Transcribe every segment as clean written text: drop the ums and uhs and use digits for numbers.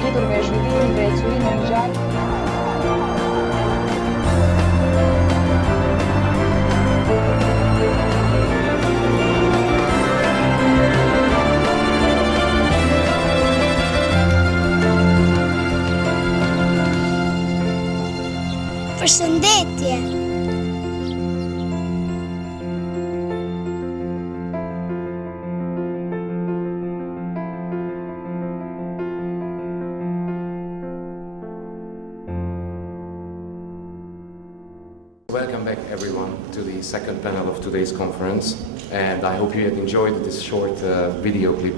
chi doveva giudicare su mangiare. Përshëndetje. Welcome back everyone to the second panel of today's conference, and I hope you had enjoyed this short video clip,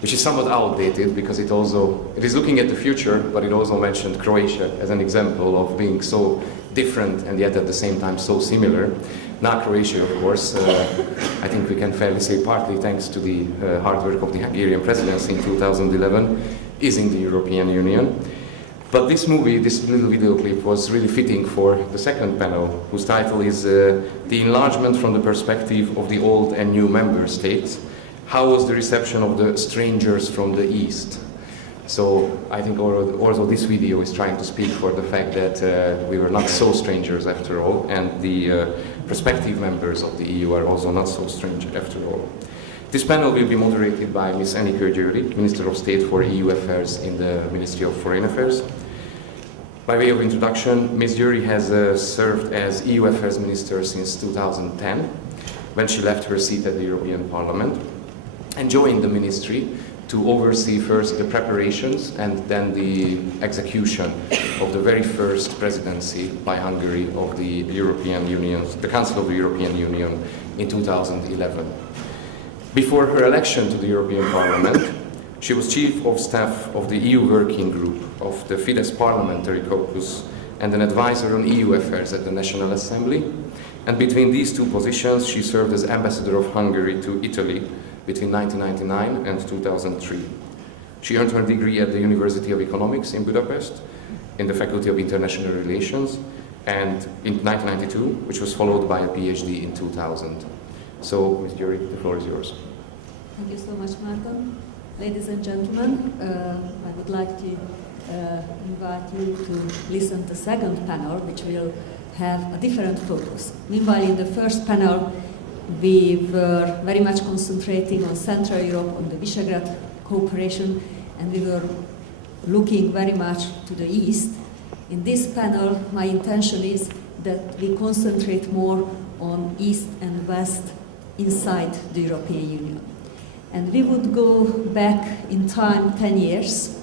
which is somewhat outdated because it is looking at the future, but it also mentioned Croatia as an example of being so different and yet at the same time so similar. Now Croatia, of course, I think we can fairly say partly thanks to the hard work of the Hungarian presidency in 2011, is in the European Union. But this movie, this little video clip, was really fitting for the second panel, whose title is The Enlargement from the Perspective of the Old and New Member States. How was the reception of the strangers from the East? So I think also this video is trying to speak for the fact that we were not so strangers after all, and the prospective members of the EU are also not so strange after all. This panel will be moderated by Ms. Enikő Győri, Minister of State for EU Affairs in the Ministry of Foreign Affairs. By way of introduction, Ms. Győri has served as EU Affairs Minister since 2010, when she left her seat at the European Parliament and joined the ministry to oversee first the preparations and then the execution of the very first presidency by Hungary of the European Union, the Council of the European Union in 2011. Before her election to the European Parliament, she was Chief of Staff of the EU Working Group of the Fidesz Parliamentary Caucus and an advisor on EU affairs at the National Assembly. And between these two positions, she served as Ambassador of Hungary to Italy between 1999 and 2003. She earned her degree at the University of Economics in Budapest in the Faculty of International Relations, and in 1992, which was followed by a PhD in 2000. So, Ms. Győri, the floor is yours. Thank you so much, Malcolm. Ladies and gentlemen, I would like to invite you to listen to the second panel, which will have a different focus. Meanwhile, in the first panel, we were very much concentrating on Central Europe, on the Visegrad cooperation, and we were looking very much to the East. In this panel, my intention is that we concentrate more on East and West inside the European Union. And we would go back in time 10 years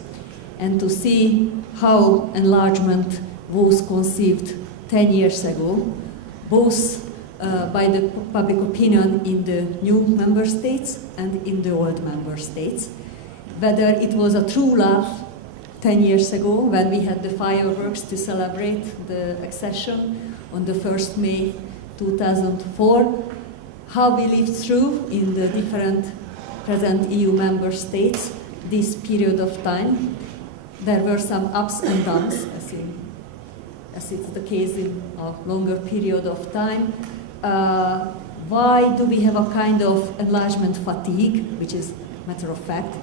and to see how enlargement was conceived 10 years ago, both by the public opinion in the new member states and in the old member states. Whether it was a true love 10 years ago when we had the fireworks to celebrate the accession on the 1st May 2004, how we lived through in the different present EU member states this period of time. There were some ups and downs, as it's the case in a longer period of time. Why do we have a kind of enlargement fatigue, which is a matter of fact?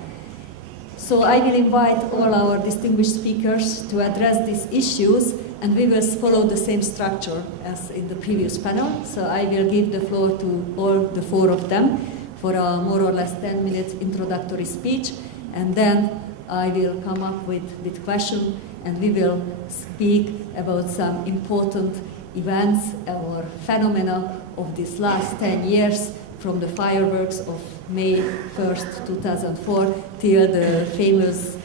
So I will invite all our distinguished speakers to address these issues, and we will follow the same structure as in the previous panel. So I will give the floor to all the four of them for a more or less 10-minute introductory speech, and then I will come up with questions, and we will speak about some important events or phenomena of these last 10 years, from the fireworks of May 1st, 2004, till the famous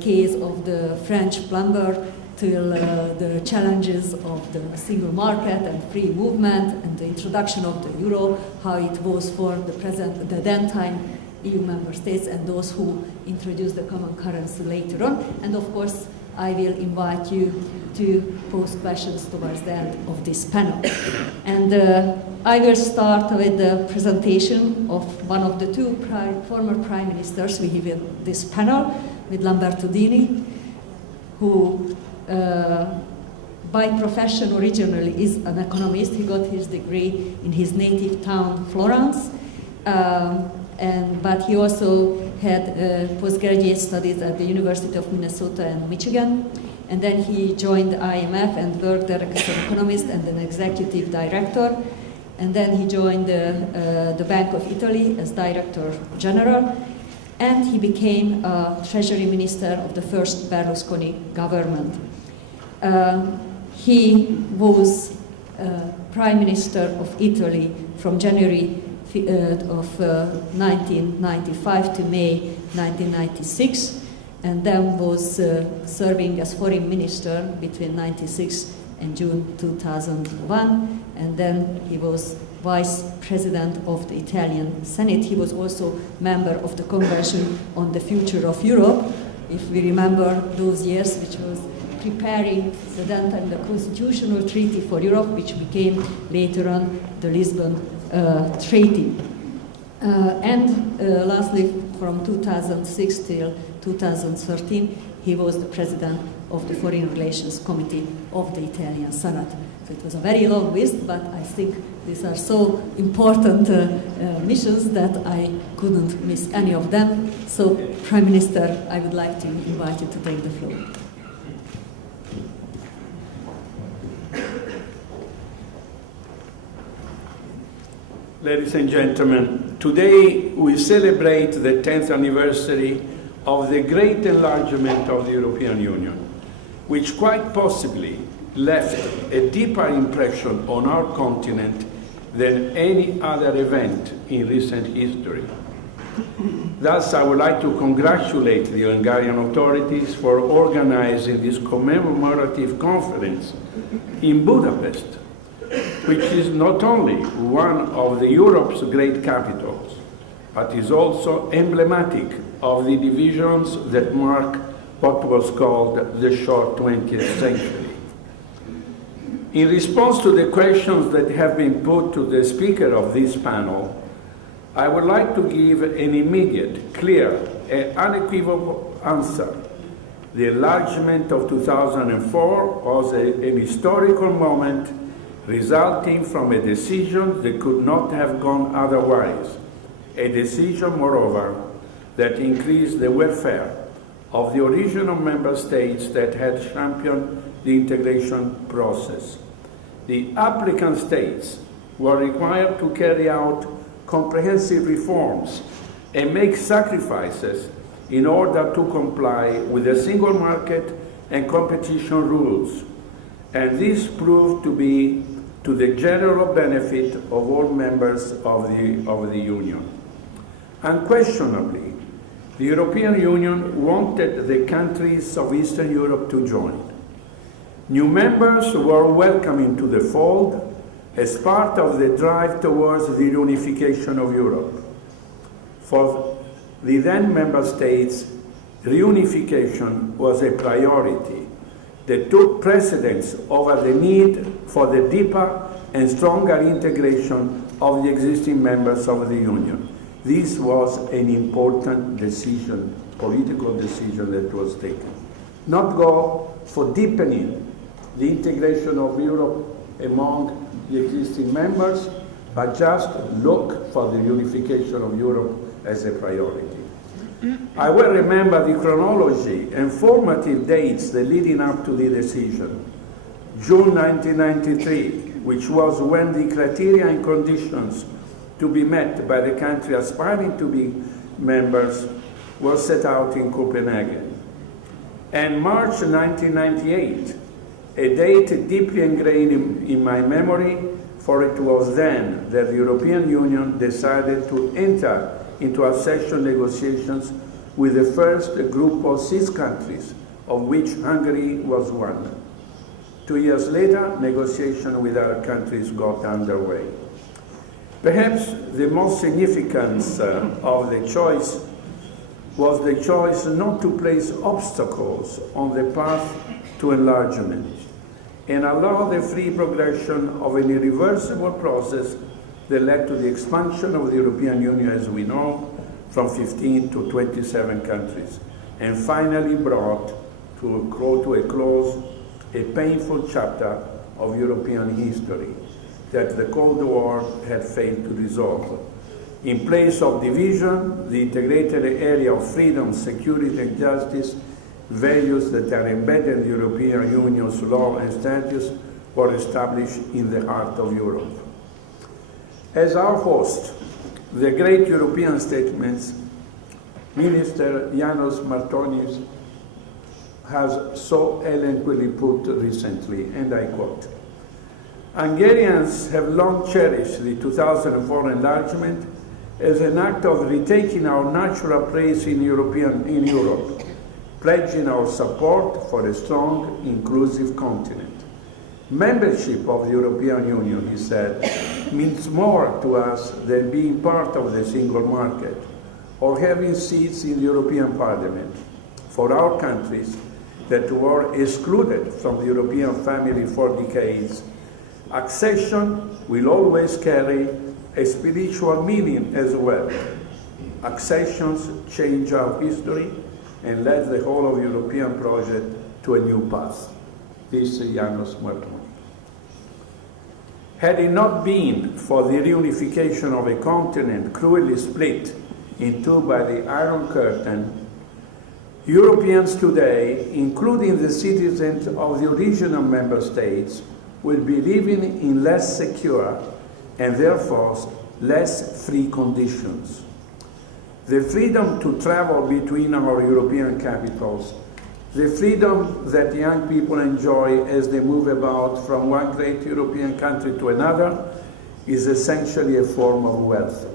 case of the French plumber, till the challenges of the single market and free movement and the introduction of the euro, how it was for the then time EU member states and those who introduced the common currency later on. And of course, I will invite you to pose questions towards the end of this panel. And I will start with the presentation of one of the two former prime ministers we have in this panel, with Lamberto Dini, who by profession originally is an economist. He got his degree in his native town, Florence, but he also had postgraduate studies at the University of Minnesota and Michigan. And then he joined IMF and worked there as an economist and an executive director. And then he joined the Bank of Italy as Director General. And he became Treasury Minister of the first Berlusconi government. He was Prime Minister of Italy from January of 1995 to May 1996, and then was serving as Foreign Minister between 1996 and June 2001, and then he was Vice President of the Italian Senate. He was also member of the Convention on the Future of Europe, if we remember those years, which was preparing the Constitutional Treaty for Europe, which became later on the Lisbon Treaty. Lastly, from 2006 till 2013, he was the President of the Foreign Relations Committee of the Italian Senate. So it was a very long list, but I think these are so important missions that I couldn't miss any of them. So, Prime Minister, I would like to invite you to take the floor. Ladies and gentlemen, today we celebrate the 10th anniversary of the great enlargement of the European Union, which quite possibly left a deeper impression on our continent than any other event in recent history. Thus, I would like to congratulate the Hungarian authorities for organizing this commemorative conference in Budapest, which is not only one of Europe's great capitals, but is also emblematic of the divisions that mark what was called the short 20th century. In response to the questions that have been put to the speaker of this panel, I would like to give an immediate, clear, and unequivocal answer. The enlargement of 2004 was an historical moment resulting from a decision that could not have gone otherwise, a decision, moreover, that increased the welfare of the original member states that had championed the integration process. The applicant states were required to carry out comprehensive reforms and make sacrifices in order to comply with the single market and competition rules, and this proved to be to the general benefit of all members of the Union. Unquestionably, the European Union wanted the countries of Eastern Europe to join. New members were welcomed into the fold as part of the drive towards the reunification of Europe. For the then member states, reunification was a priority that took precedence over the need for the deeper and stronger integration of the existing members of the Union. This was an important decision, political decision that was taken. Not go for deepening the integration of Europe among the existing members, but just look for the unification of Europe as a priority. I will remember the chronology and formative dates that leading up to the decision. June 1993, which was when the criteria and conditions to be met by the country aspiring to be members was set out in Copenhagen. And March 1998, a date deeply ingrained in my memory, for it was then that the European Union decided to enter into accession negotiations with the first group of 6 countries, of which Hungary was one. 2 years later, negotiations with other countries got underway. Perhaps the most significant of the choice was the choice not to place obstacles on the path to enlargement and allow the free progression of an irreversible process that led to the expansion of the European Union, as we know, from 15 to 27 countries, and finally brought to a close a painful chapter of European history that the Cold War had failed to resolve. In place of division, the integrated area of freedom, security and justice, values that are embedded in the European Union's law and statutes, were established in the heart of Europe. As our host, the great European statements, Minister János Martonyi has so eloquently put recently, and I quote, "Hungarians have long cherished the 2004 enlargement as an act of retaking our natural place in Europe, pledging our support for a strong, inclusive continent. Membership of the European Union," he said, "means more to us than being part of the single market or having seats in the European Parliament. For our countries that were excluded from the European family for decades, accession will always carry a spiritual meaning as well. Accessions change our history and led the whole of the European project to a new path." This is János Martonyi. Had it not been for the reunification of a continent cruelly split in two by the Iron Curtain, Europeans today, including the citizens of the original member states, will be living in less secure and therefore less free conditions. The freedom to travel between our European capitals, the freedom that young people enjoy as they move about from one great European country to another, is essentially a form of wealth.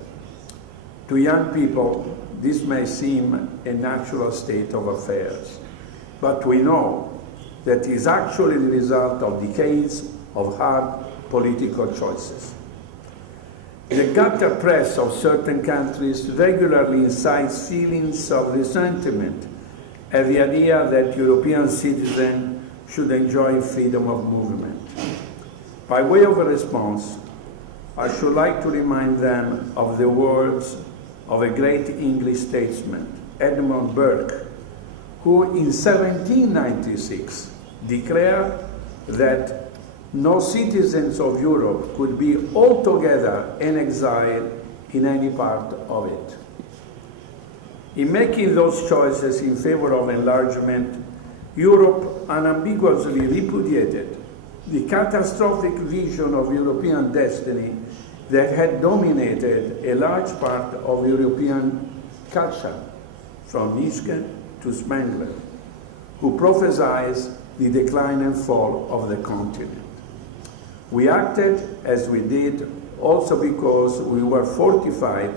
To young people, this may seem a natural state of affairs, but we know that it is actually the result of decades of hard political choices. The gutter press of certain countries regularly incites feelings of resentment at the idea that European citizens should enjoy freedom of movement. By way of a response, I should like to remind them of the words of a great English statesman, Edmund Burke, who in 1796 declared that no citizens of Europe could be altogether an exile in any part of it. In making those choices in favor of enlargement, Europe unambiguously repudiated the catastrophic vision of European destiny that had dominated a large part of European culture, from Nietzsche to Spengler, who prophesied the decline and fall of the continent. We acted as we did also because we were fortified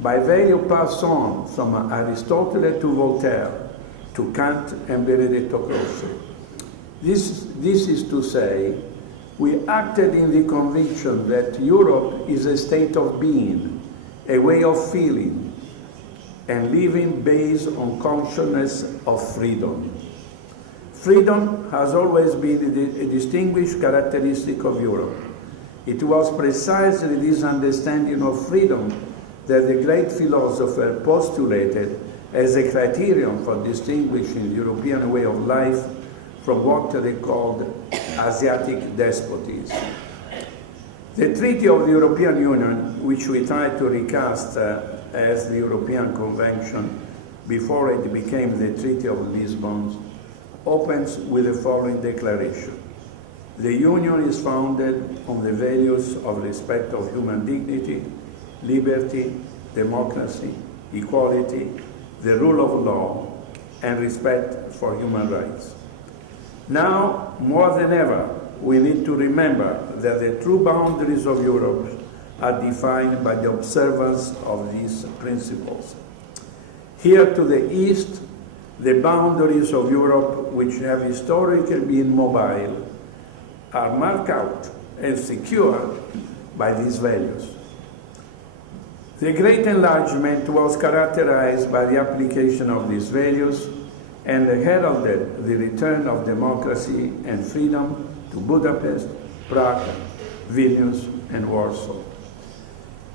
by value passed on from Aristotle to Voltaire, to Kant and Benedetto Croce. This is to say, we acted in the conviction that Europe is a state of being, a way of feeling, and living based on consciousness of freedom. Freedom has always been a distinguished characteristic of Europe. It was precisely this understanding of freedom that the great philosopher postulated as a criterion for distinguishing the European way of life from what they called Asiatic despoties. The Treaty of the European Union, which we tried to recast as the European Convention before it became the Treaty of Lisbon, opens with the following declaration. The Union is founded on the values of respect of human dignity, liberty, democracy, equality, the rule of law, and respect for human rights. Now, more than ever, we need to remember that the true boundaries of Europe are defined by the observance of these principles. Here to the east, the boundaries of Europe, which have historically been mobile, are marked out and secured by these values. The Great Enlargement was characterized by the application of these values and heralded the return of democracy and freedom to Budapest, Prague, Vilnius, and Warsaw.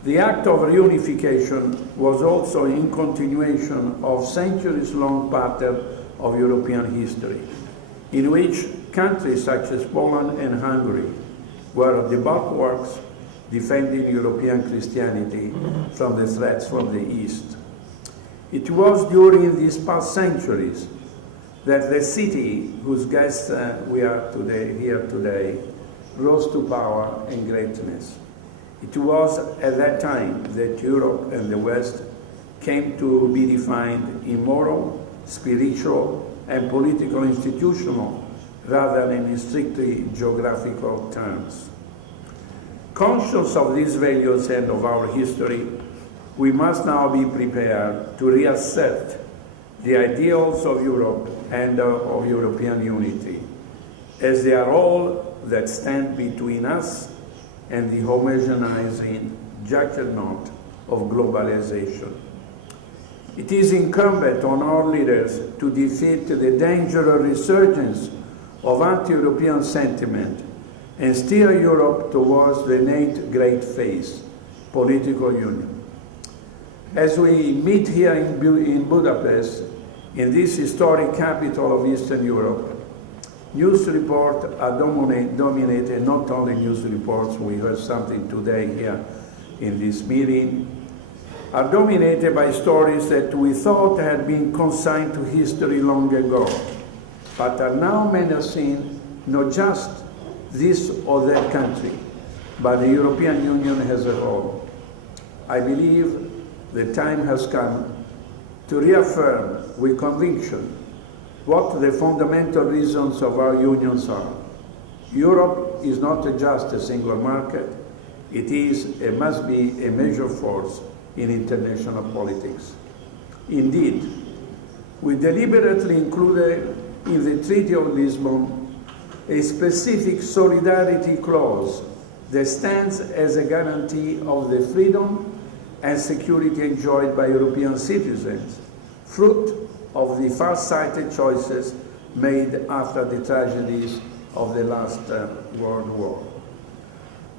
The act of reunification was also in continuation of centuries-long pattern of European history, in which countries such as Poland and Hungary were the bulwarks defending European Christianity from the threats from the East. It was during these past centuries that the city whose guests we are here today rose to power and greatness. It was at that time that Europe and the West came to be defined in moral, spiritual, and political institutional rather than in strictly geographical terms. Conscious of these values and of our history, we must now be prepared to reassert the ideals of Europe and of European unity, as they are all that stand between us and the homogenizing juggernaut of globalization. It is incumbent on our leaders to defeat the dangerous resurgence of anti-European sentiment and steer Europe towards the innate great phase, political union. As we meet here in Budapest, in this historic capital of Eastern Europe, news reports are dominated, not only news reports, we heard something today here in this meeting, are dominated by stories that we thought had been consigned to history long ago, but are now menacing not just this or that country, but the European Union as a whole. I believe the time has come to reaffirm with conviction what the fundamental reasons of our unions are. Europe is not just a single market, it is and must be a major force in international politics. Indeed, we deliberately included in the Treaty of Lisbon a specific solidarity clause that stands as a guarantee of the freedom and security enjoyed by European citizens, fruit of the far-sighted choices made after the tragedies of the last World War.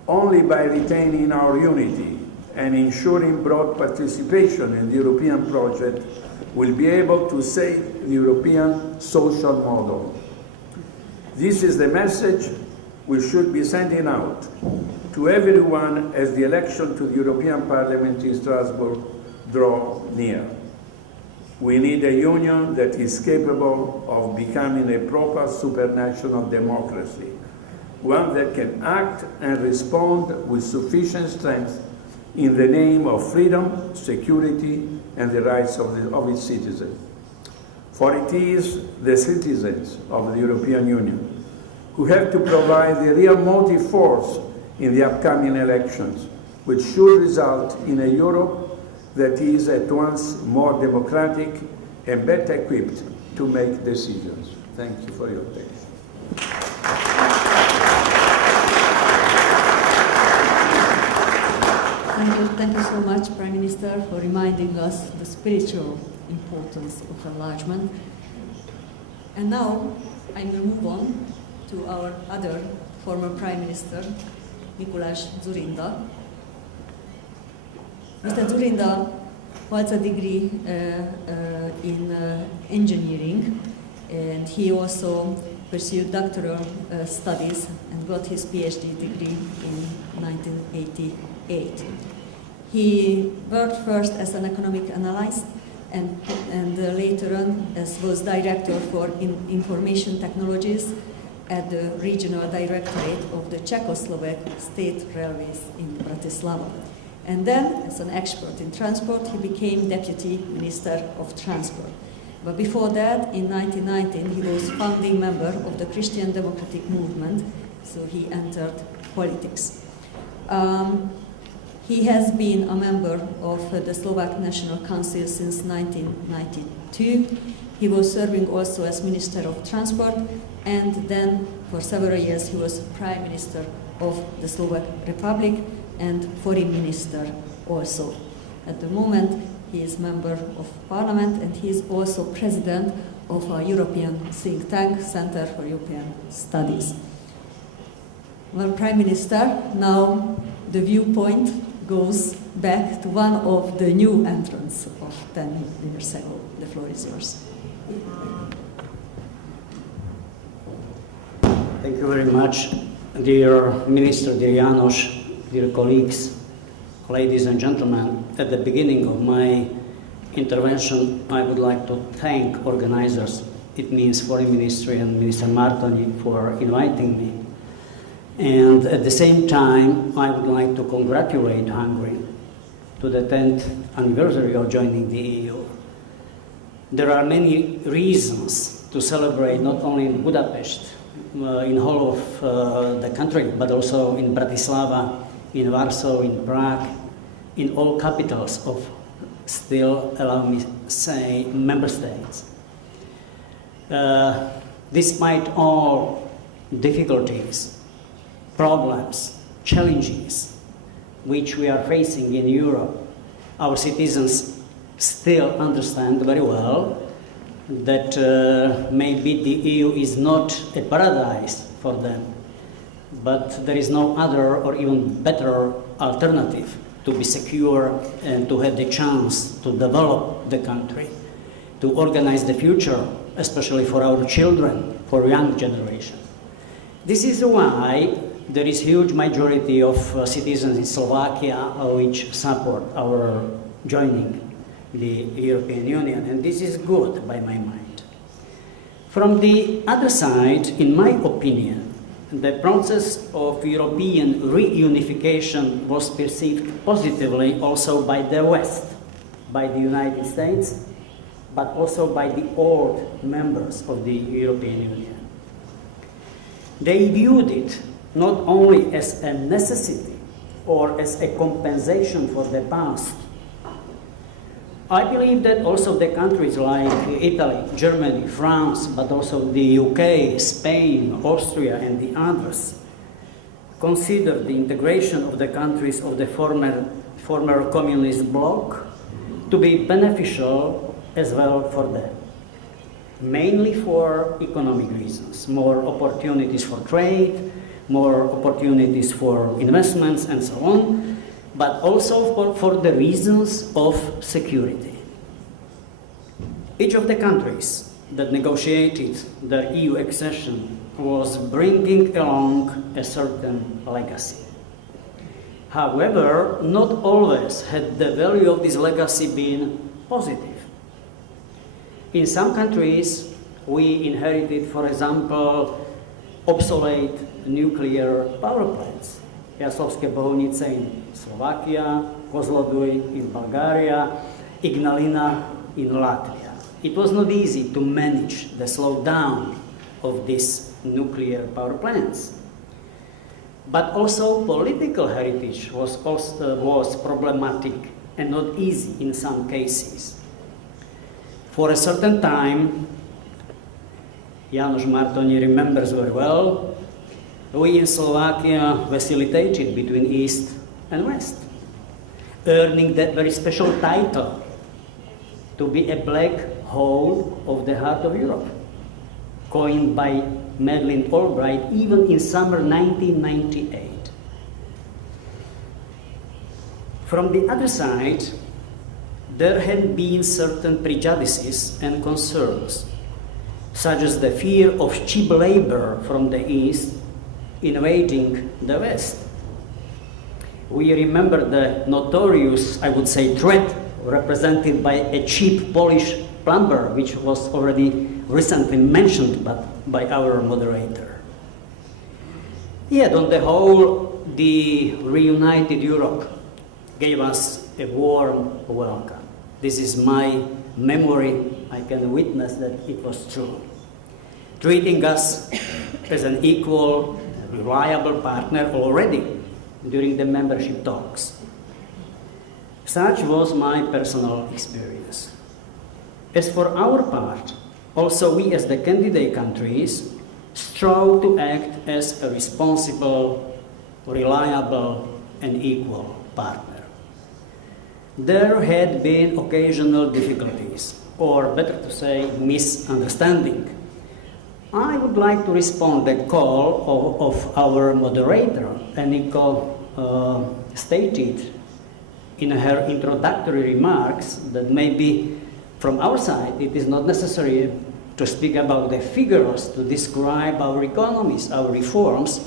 Only by retaining our unity and ensuring broad participation in the European project will be able to save the European social model. This is the message we should be sending out to everyone as the election to the European Parliament in Strasbourg draw near. We need a union that is capable of becoming a proper supranational democracy, one that can act and respond with sufficient strength in the name of freedom, security, and the rights of its citizens. For it is the citizens of the European Union who have to provide the real motive force in the upcoming elections, which should result in a Europe that is at once more democratic and better equipped to make decisions. Thank you for your attention. Thank you so much, Prime Minister, for reminding us the spiritual importance of enlargement. And now I will move on to our other former Prime Minister, Mikulás Dzurinda. Mr. Dzurinda holds a degree in engineering, and he also pursued doctoral studies and got his PhD degree in 1988. He worked first as an economic analyst and later on was director for information technologies at the regional directorate of the Czechoslovak State Railways in Bratislava. And then, as an expert in transport, he became Deputy Minister of Transport. But before that, in 1919, he was founding member of the Christian Democratic Movement, so he entered politics. He has been a member of the Slovak National Council since 1992. He was serving also as Minister of Transport, and then for several years he was Prime Minister of the Slovak Republic and Foreign Minister also. At the moment he is member of Parliament, and he is also President of a European think tank, Center for European Studies. Well, Prime Minister, now the viewpoint goes back to one of the new entrants of 10 years ago. The floor is yours. Thank you very much, dear Minister, dear János, dear colleagues, ladies and gentlemen, at the beginning of my intervention, I would like to thank organizers. It means Foreign Ministry and Minister Martoni for inviting me. And at the same time, I would like to congratulate Hungary to the 10th anniversary of joining the EU. There are many reasons to celebrate, not only in Budapest, in whole of the country, but also in Bratislava, in Warsaw, in Prague, in all capitals of, still allow me say, member states. Despite all difficulties, problems, challenges which we are facing in Europe, our citizens still understand very well that maybe the EU is not a paradise for them, but there is no other or even better alternative to be secure and to have the chance to develop the country, to organize the future, especially for our children, for young generation. This is why there is huge majority of citizens in Slovakia which support our joining the European Union, and this is good by my mind. From the other side, in my opinion, the process of European reunification was perceived positively also by the West, by the United States, but also by the old members of the European Union. They viewed it not only as a necessity or as a compensation for the past. I believe that also the countries like Italy, Germany, France, but also the UK, Spain, Austria, and the others consider the integration of the countries of the former communist bloc to be beneficial as well for them, mainly for economic reasons, more opportunities for trade, more opportunities for investments and so on, but also for the reasons of security. Each of the countries that negotiated their EU accession was bringing along a certain legacy. However, not always had the value of this legacy been positive. In some countries, we inherited, for example, obsolete nuclear power plants. Jaslovské Bohunice in Slovakia, Kozloduj in Bulgaria, Ignalina in Latvia. It was not easy to manage the slowdown of these nuclear power plants. But also political heritage was problematic and not easy in some cases. For a certain time, János Martoni remembers very well, we in Slovakia facilitated between East and West, earning that very special title to be a black hole of the heart of Europe, coined by Madeleine Albright even in summer 1998. From the other side, there had been certain prejudices and concerns, such as the fear of cheap labor from the East invading the West. We remember the notorious, I would say, threat represented by a cheap Polish plumber, which was already recently mentioned by our moderator. Yet, on the whole, the reunited Europe gave us a warm welcome. This is my memory. I can witness that it was true. Treating us as an equal, reliable partner already during the membership talks. Such was my personal experience. As for our part, also we as the candidate countries strove to act as a responsible, reliable, and equal partner. There had been occasional difficulties, or better to say, misunderstanding. I would like to respond to the call of our moderator, Eniko stated in her introductory remarks that maybe from our side it is not necessary to speak about the figures to describe our economies, our reforms,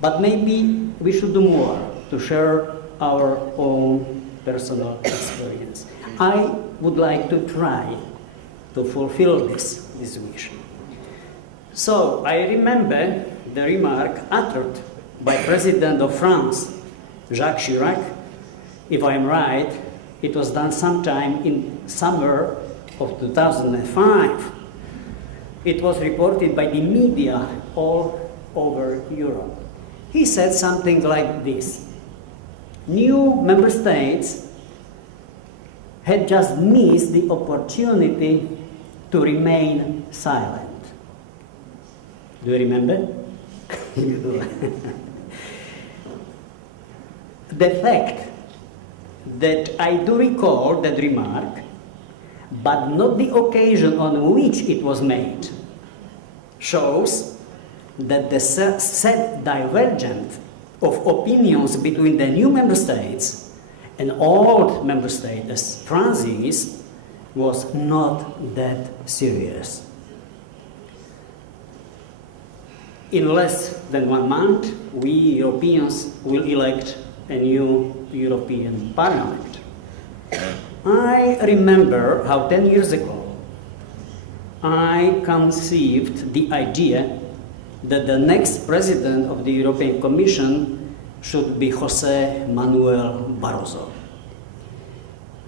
but maybe we should do more. to share our own personal experience. I would like to try to fulfill this wish. So I remember the remark uttered by President of France, Jacques Chirac. If I'm right, it was done sometime in summer of 2005. It was reported by the media all over Europe. He said something like this: new member states had just missed the opportunity to remain silent. Do you remember? You do. The fact that I do recall that remark, but not the occasion on which it was made, shows that the said divergence of opinions between the new member states and old member states, as France is, was not that serious. In less than 1 month, we Europeans will elect a new European Parliament. I remember how 10 years ago I conceived the idea that the next president of the European Commission should be José Manuel Barroso.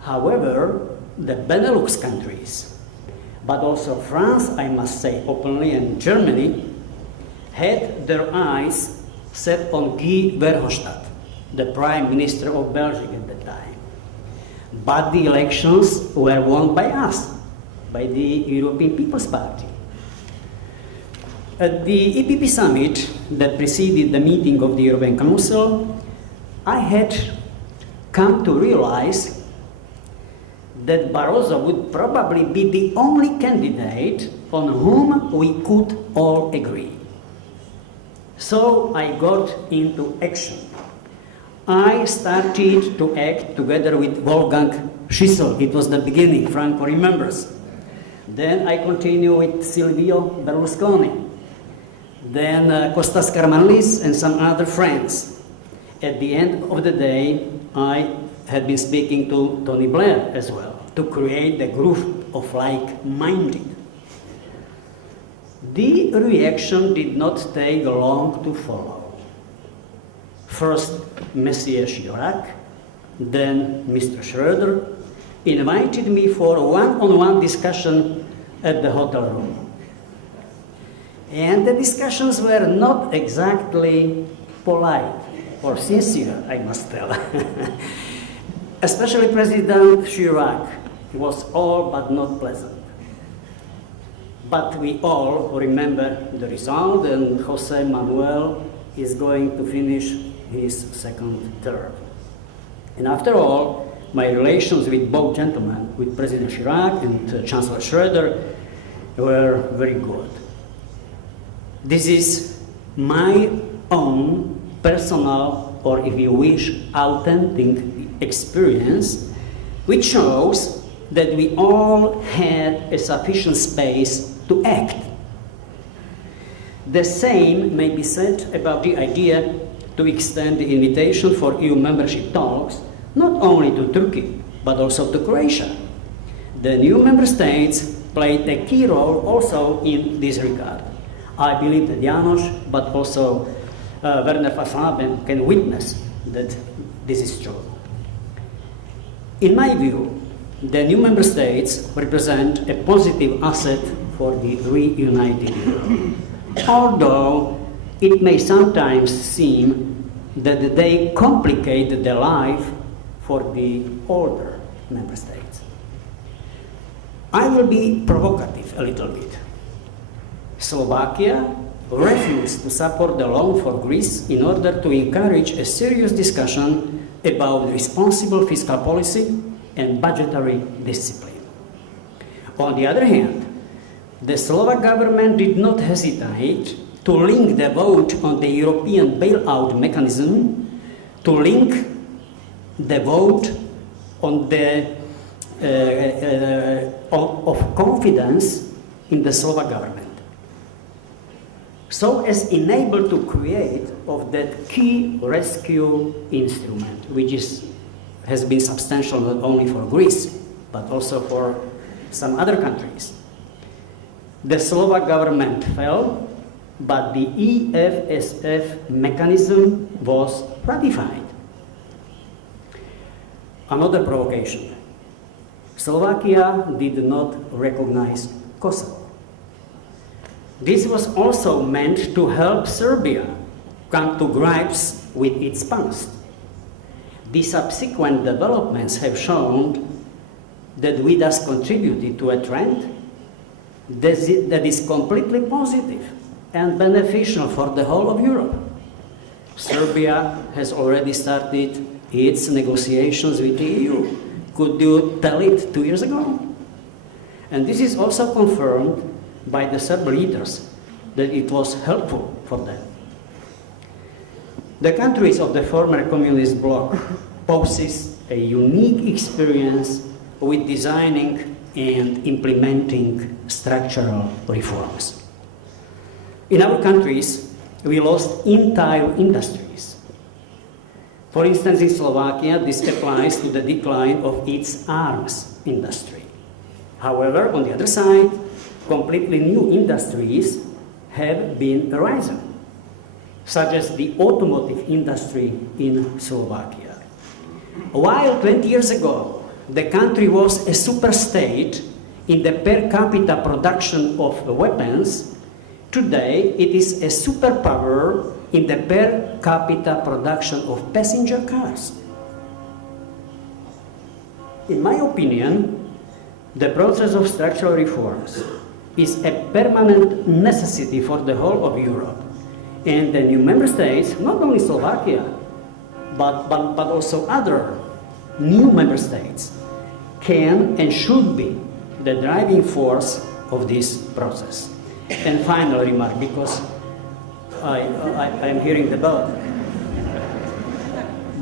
However, the Benelux countries, but also France, I must say openly, and Germany, had their eyes set on Guy Verhofstadt, the Prime Minister of Belgium at the time. But the elections were won by us, by the European People's Party. At the EPP summit that preceded the meeting of the European Council, I had come to realize that Barroso would probably be the only candidate on whom we could all agree. So I got into action. I started to act together with Wolfgang Schüssel. It was the beginning, Franco remembers. Then I continued with Silvio Berlusconi. Then Kostas Karamanlis and some other friends. At the end of the day, I had been speaking to Tony Blair as well, to create a group of like-minded. The reaction did not take long to follow. First, Monsieur Chirac, then Mr. Schroeder, invited me for a one-on-one discussion at the hotel room. And the discussions were not exactly polite or sincere, I must tell. Especially President Chirac was all but not pleasant. But we all remember the result, and José Manuel is going to finish his second term. And after all, my relations with both gentlemen, with President Chirac and Chancellor Schroeder, were very good. This is my own personal, or if you wish, authentic experience, which shows that we all had a sufficient space to act. The same may be said about the idea to extend the invitation for EU membership talks not only to Turkey, but also to Croatia. The new member states played a key role also in this regard. I believe that János, but also Werner van Slaben can witness that this is true. In my view, the new member states represent a positive asset for the reunited Europe, although it may sometimes seem that they complicate the life for the older member states. I will be provocative a little bit. Slovakia refused to support the loan for Greece in order to encourage a serious discussion about responsible fiscal policy and budgetary discipline. On the other hand, the Slovak government did not hesitate to link the vote on the European bailout mechanism to link the vote on the of confidence in the Slovak government. so as enable to create of that key rescue instrument, which has been substantial not only for Greece, but also for some other countries. The Slovak government fell, but the EFSF mechanism was ratified. Another provocation. Slovakia did not recognize Kosovo. This was also meant to help Serbia come to grips with its past. The subsequent developments have shown that we thus contributed to a trend that is completely positive and beneficial for the whole of Europe. Serbia has already started its negotiations with the EU. Could you tell it 2 years ago? And this is also confirmed by the Serb leaders that it was helpful for them. The countries of the former communist bloc possess a unique experience with designing and implementing structural reforms. In our countries, we lost entire industries. For instance, in Slovakia, this applies to the decline of its arms industry. However, on the other side, completely new industries have been arisen, such as the automotive industry in Slovakia. While 20 years ago, the country was a superstate in the per capita production of weapons, today it is a superpower in the per capita production of passenger cars. In my opinion, the process of structural reforms is a permanent necessity for the whole of Europe. And the new member states, not only Slovakia, but also other new member states, can and should be the driving force of this process. And final remark, because I'm hearing the bell.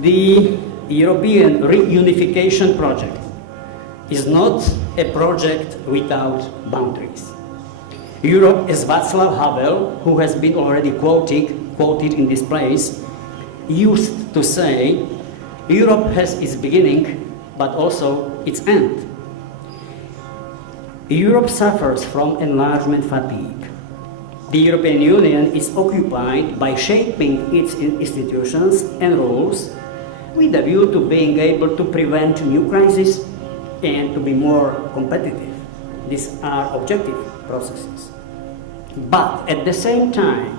The European reunification project is not a project without boundaries. Europe, as Václav Havel, who has been already quoted in this place, used to say, Europe has its beginning, but also its end. Europe suffers from enlargement fatigue. The European Union is occupied by shaping its institutions and rules with a view to being able to prevent new crises and to be more competitive. These are objective processes. But at the same time,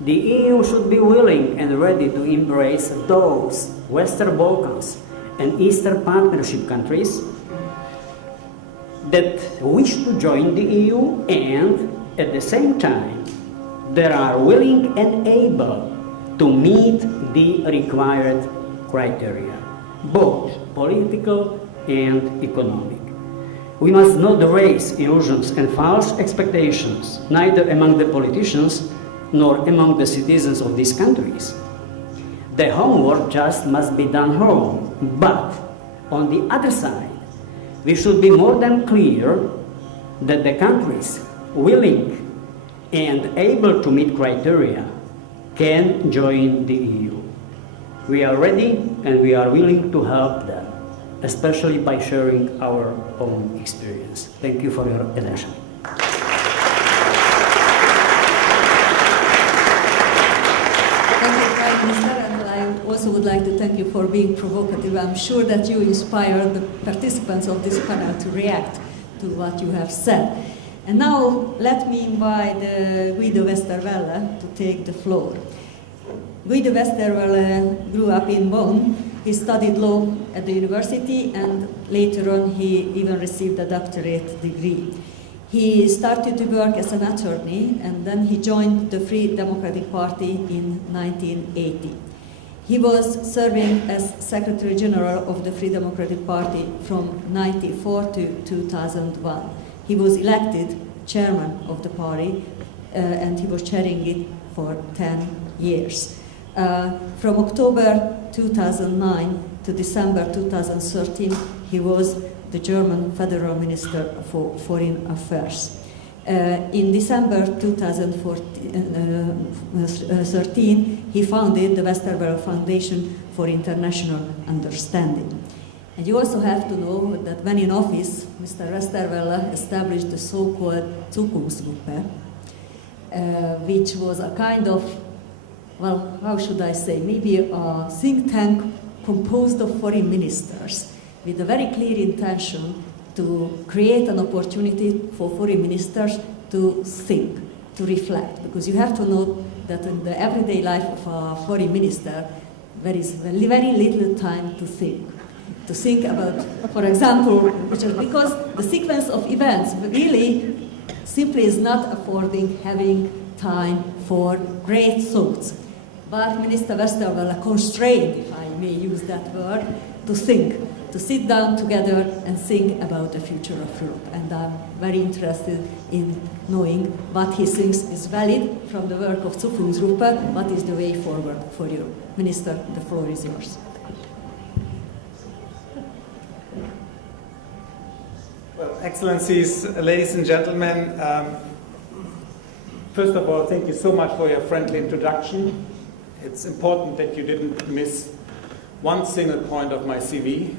the EU should be willing and ready to embrace those Western Balkans and Eastern Partnership countries that wish to join the EU, and at the same time, they are willing and able to meet the required criteria, both political and economic. We must not raise illusions and false expectations, neither among the politicians nor among the citizens of these countries. The homework just must be done home, but on the other side, we should be more than clear that the countries willing and able to meet criteria can join the EU. We are ready and we are willing to help them, especially by sharing our own experience. Thank you for your attention. Thank you, Prime Minister, and I also would like to thank you for being provocative. I'm sure that you inspired the participants of this panel to react to what you have said. And now let me invite Guido Westerwelle to take the floor. Guido Westerwelle grew up in Bonn. He studied law at the university, and later on he even received a doctorate degree. He started to work as an attorney, and then he joined the Free Democratic Party in 1980. He was serving as Secretary General of the Free Democratic Party from 1994 to 2001. He was elected chairman of the party, and he was chairing it for 10 years. From October 2009 to December 2013, he was the German Federal Minister for Foreign Affairs. In December 2013, he founded the Westerwelle Foundation for International Understanding. And you also have to know that when in office, Mr. Westerwelle established the so-called Zukunftsgruppe, which was a kind of, well, how should I say, maybe a think tank composed of foreign ministers with a very clear intention to create an opportunity for foreign ministers to think, to reflect. Because you have to know that in the everyday life of a foreign minister, there is very, very little time to think. To think about, for example, because the sequence of events really simply is not affording having time for great thoughts. But Minister Westerwelle constrained, if I may use that word, to think, to sit down together and think about the future of Europe. And I'm very interested in knowing what he thinks is valid from the work of Zukunftsgruppe, what is the way forward for Europe. Minister, the floor is yours. Well, Excellencies, ladies and gentlemen, first of all, thank you so much for your friendly introduction. It's important that you didn't miss one single point of my CV.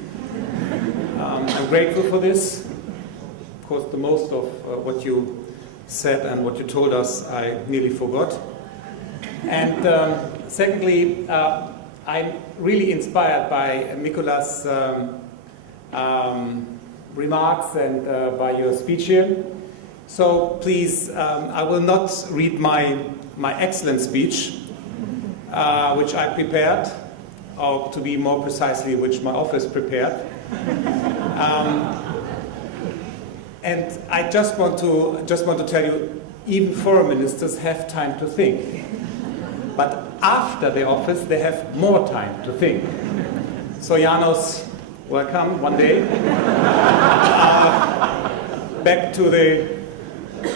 I'm grateful for this. Of course, the most of what you said and what you told us, I nearly forgot. And secondly, I'm really inspired by Mikolas' remarks and by your speech here. So please, I will not read my excellent speech, which I prepared, or to be more precisely, which my office prepared. And I just want to tell you, even foreign ministers have time to think. But after the office, they have more time to think. So Janos, welcome one day. Back to the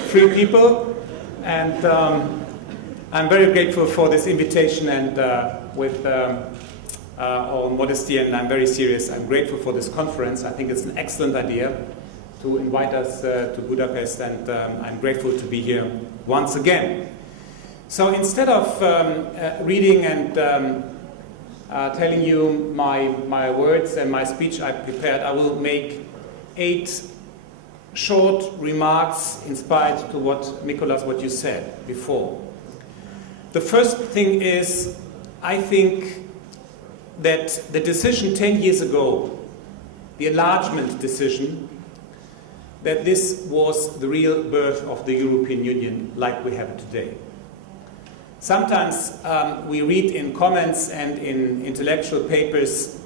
free people. And I'm very grateful for this invitation, and with all modesty, and I'm very serious, I'm grateful for this conference. I think it's an excellent idea to invite us to Budapest, and I'm grateful to be here once again. So instead of reading and telling you my words and my speech I prepared, I will make 8 short remarks inspired to what you said before. The first thing is, I think that the decision 10 years ago, the enlargement decision, that this was the real birth of the European Union like we have it today. Sometimes we read in comments and in intellectual papers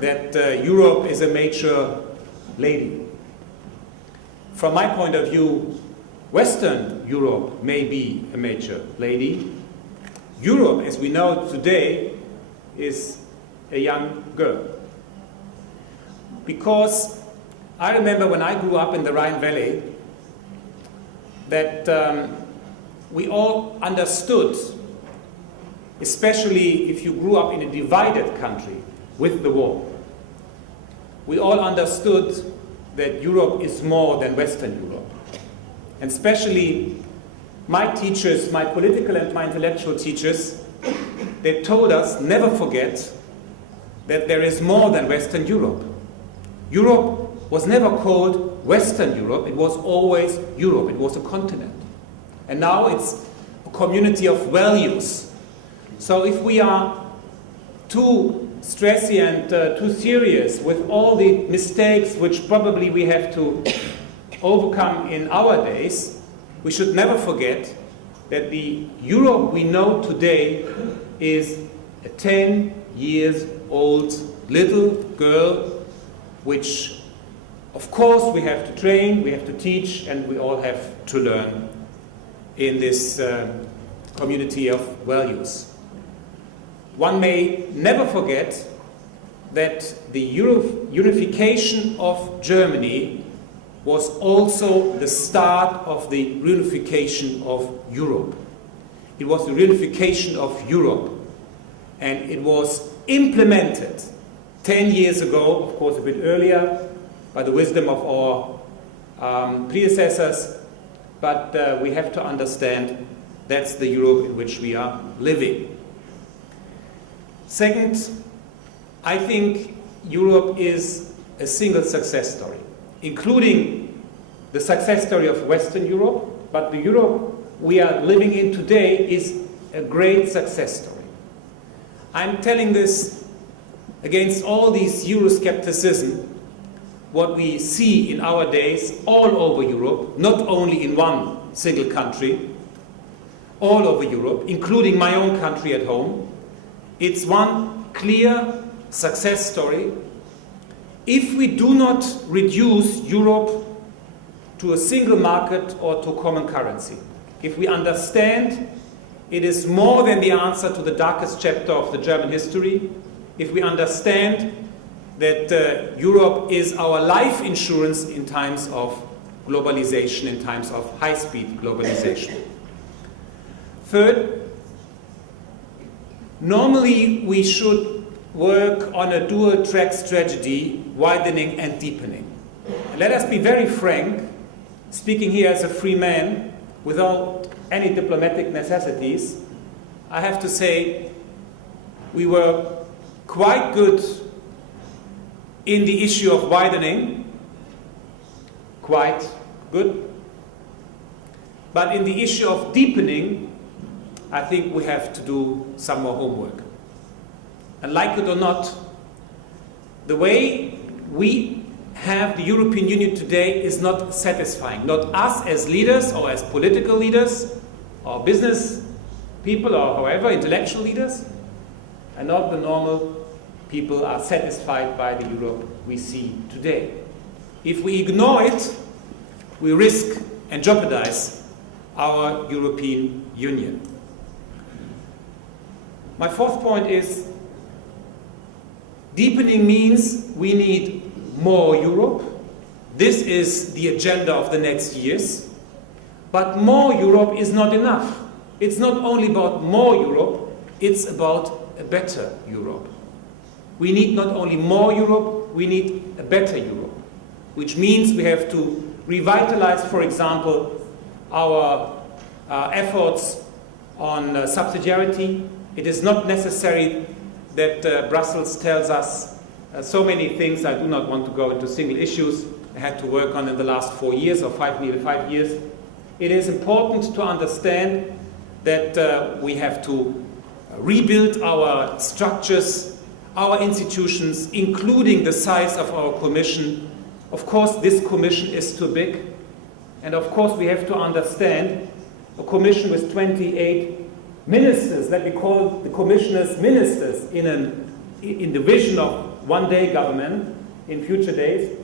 that Europe is a major lady. From my point of view, Western Europe may be a major lady. Europe, as we know it today, is a young girl. Because I remember when I grew up in the Rhine Valley that we all understood, especially if you grew up in a divided country with the war, we all understood that Europe is more than Western Europe. And especially my teachers, my political and my intellectual teachers, they told us, never forget that there is more than Western Europe. Europe was never called Western Europe, it was always Europe, it was a continent. And now it's a community of values. So if we are too stressy and too serious with all the mistakes which probably we have to overcome in our days, we should never forget that the Europe we know today is a 10 years old little girl, which of course we have to train, we have to teach, and we all have to learn in this community of values. One may never forget that the unification of Germany was also the start of the reunification of Europe. It was the reunification of Europe, and it was implemented 10 years ago, of course a bit earlier, by the wisdom of our predecessors, but we have to understand that's the Europe in which we are living. Second, I think Europe is a single success story, including the success story of Western Europe, but the Europe we are living in today is a great success story. I'm telling this against all these Euroscepticism, what we see in our days all over Europe, not only in one single country, all over Europe, including my own country at home. It's one clear success story. If we do not reduce Europe to a single market or to common currency, if we understand it is more than the answer to the darkest chapter of the German history, if we understand that Europe is our life insurance in times of globalization, in times of high-speed globalization. Third, normally we should work on a dual-track strategy, widening and deepening. And let us be very frank, speaking here as a free man, without any diplomatic necessities, I have to say we were quite good in the issue of widening, quite good. But in the issue of deepening, I think we have to do some more homework. And like it or not, the way we have the European Union today is not satisfying. Not us as leaders or as political leaders or business people or however, intellectual leaders, and not the normal people are satisfied by the Europe we see today. If we ignore it, we risk and jeopardize our European Union. My fourth point is deepening means we need more Europe. This is the agenda of the next years. But more Europe is not enough. It's not only about more Europe, it's about a better Europe. We need not only more Europe, we need a better Europe, which means we have to revitalize, for example, our efforts on subsidiarity. It is not necessary that Brussels tells us so many things. I do not want to go into single issues I had to work on in the last 4 years or nearly 5 years. It is important to understand that we have to rebuild our structures, our institutions, including the size of our Commission. Of course, this Commission is too big. And of course, we have to understand a Commission with 28 ministers, let me call the commissioners ministers in the vision of one-day government in future days,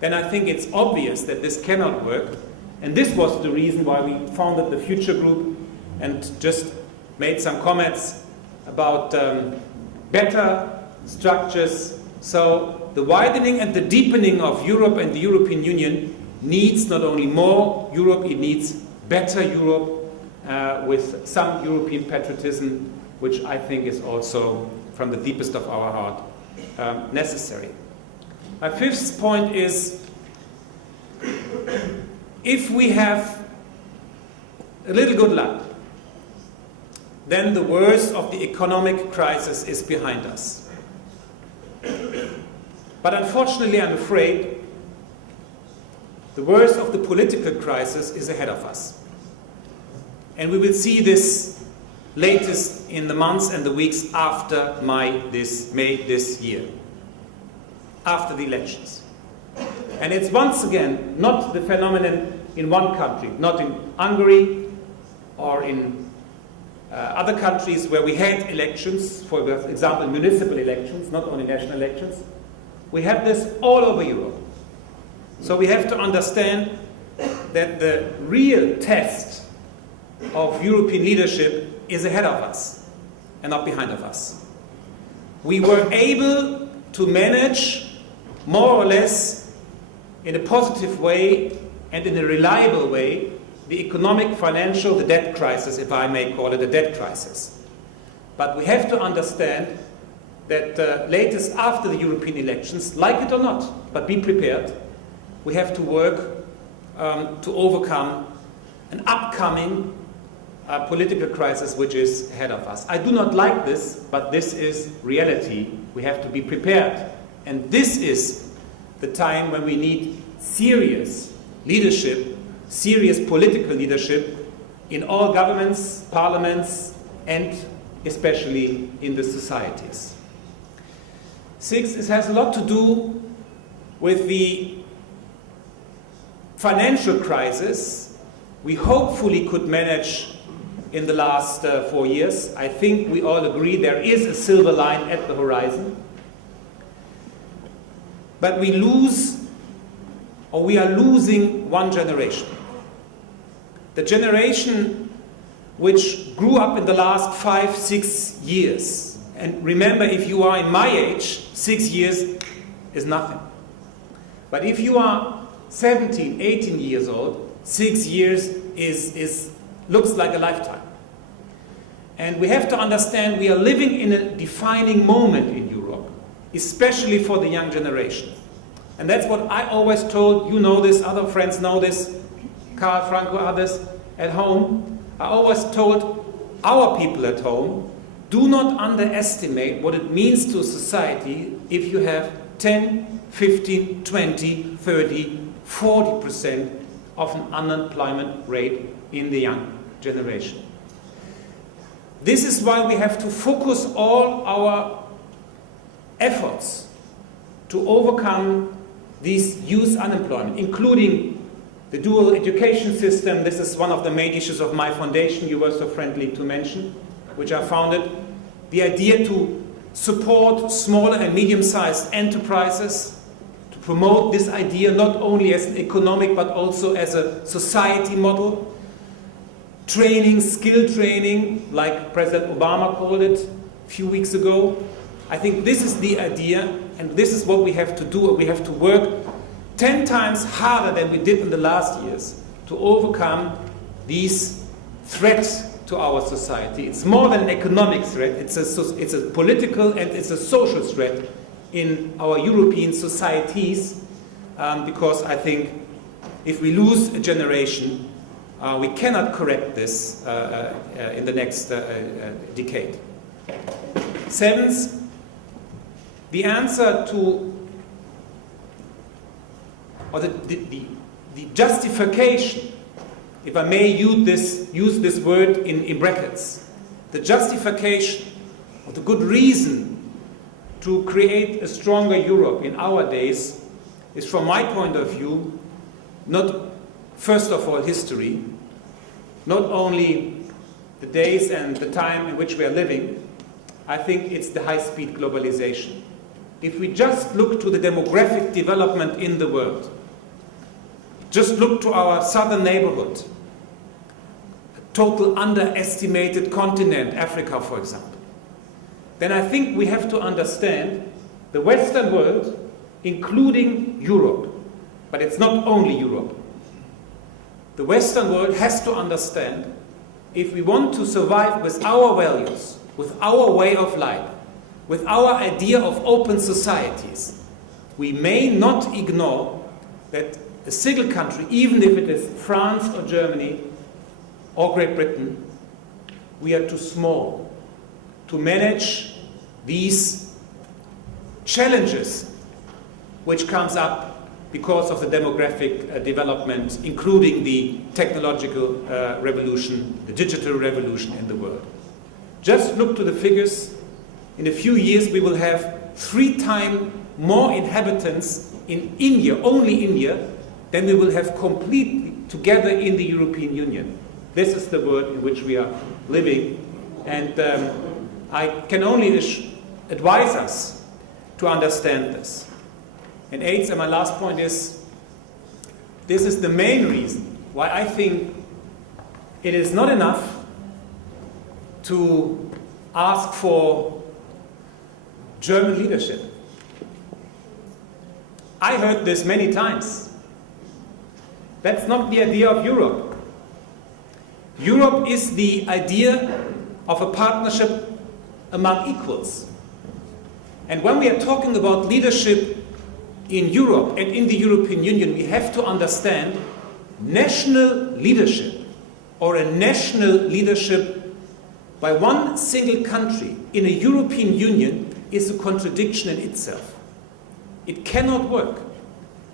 then I think it's obvious that this cannot work. And this was the reason why we founded the Future Group and just made some comments about better structures. So the widening and the deepening of Europe and the European Union needs not only more Europe, it needs better Europe with some European patriotism, which I think is also from the deepest of our heart necessary. My fifth point is, if we have a little good luck, then the worst of the economic crisis is behind us. But unfortunately, I'm afraid the worst of the political crisis is ahead of us. And we will see this latest in the months and the weeks after May this year, after the elections. And it's once again not the phenomenon in one country, not in Hungary or in other countries where we had elections, for example, municipal elections, not only national elections. We have this all over Europe. So we have to understand that the real test of European leadership is ahead of us and not behind of us. We were able to manage more or less in a positive way and in a reliable way the economic, financial, the debt crisis, if I may call it a debt crisis. But we have to understand that latest after the European elections, like it or not, but be prepared, we have to work to overcome an upcoming political crisis which is ahead of us. I do not like this, but this is reality. We have to be prepared. And this is the time when we need serious leadership, serious political leadership in all governments, parliaments, and especially in the societies. Six, it has a lot to do with the financial crisis we hopefully could manage in the last 4 years. I think we all agree there is a silver line at the horizon. But we are losing one generation. The generation which grew up in the last 5-6 years. And remember, if you are in my age, 6 years is nothing. But if you are 17, 18 years old, 6 years looks like a lifetime. And we have to understand we are living in a defining moment in Europe, especially for the young generation. And that's what I always told, you know this, other friends know this, Karl, Franco, others at home. I always told our people at home, do not underestimate what it means to society if you have 10, 15, 20, 30, 40% of an unemployment rate in the young generation. This is why we have to focus all our efforts to overcome this youth unemployment, including the dual education system. This is one of the main issues of my foundation, you were so friendly to mention, which I founded. The idea to support smaller and medium-sized enterprises, to promote this idea not only as an economic but also as a society model. Training, skill training, like President Obama called it a few weeks ago. I think this is the idea, and this is what we have to do. We have to work 10 times harder than we did in the last years to overcome these threats to our society. It's more than an economic threat, it's a political and it's a social threat in our European societies, because I think if we lose a generation, we cannot correct this in the next decade. Seventh, the answer to, or the justification, if I may use this word in brackets, the justification or the good reason to create a stronger Europe in our days is, from my point of view, not first of all history, not only the days and the time in which we are living. I think it's the high-speed globalization. If we just look to the demographic development in the world, just look to our southern neighborhood, a total underestimated continent, Africa for example, then I think we have to understand the Western world, including Europe, but it's not only Europe. The Western world has to understand, if we want to survive with our values, with our way of life, with our idea of open societies, we may not ignore that a single country, even if it is France or Germany or Great Britain, we are too small to manage these challenges which comes up because of the demographic development, including the technological revolution, the digital revolution in the world. Just look to the figures. In a few years we will have 3 times more inhabitants in India, only India, than we will have completely together in the European Union. This is the world in which we are living, and I can only advise us to understand this. And 8th, and my last point is, this is the main reason why I think it is not enough to ask for German leadership. I heard this many times. That's not the idea of Europe. Europe is the idea of a partnership among equals. And when we are talking about leadership in Europe and in the European Union, we have to understand national leadership or a national leadership by one single country in a European Union is a contradiction in itself. It cannot work.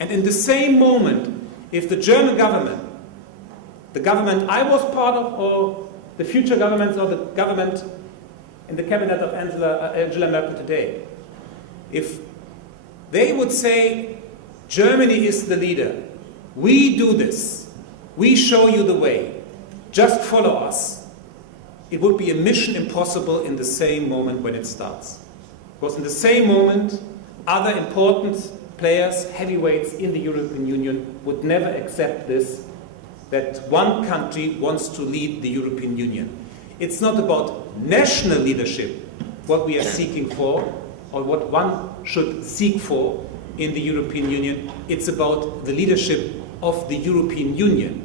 And in the same moment, if the German government, the government I was part of, or the future governments, or the government in the cabinet of Angela Merkel today, if they would say, Germany is the leader, we do this, we show you the way, just follow us, it would be a mission impossible in the same moment when it starts. Because in the same moment, other important players, heavyweights in the European Union would never accept this, that one country wants to lead the European Union. It's not about national leadership, what we are seeking for, or what one should seek for in the European Union. It's about the leadership of the European Union.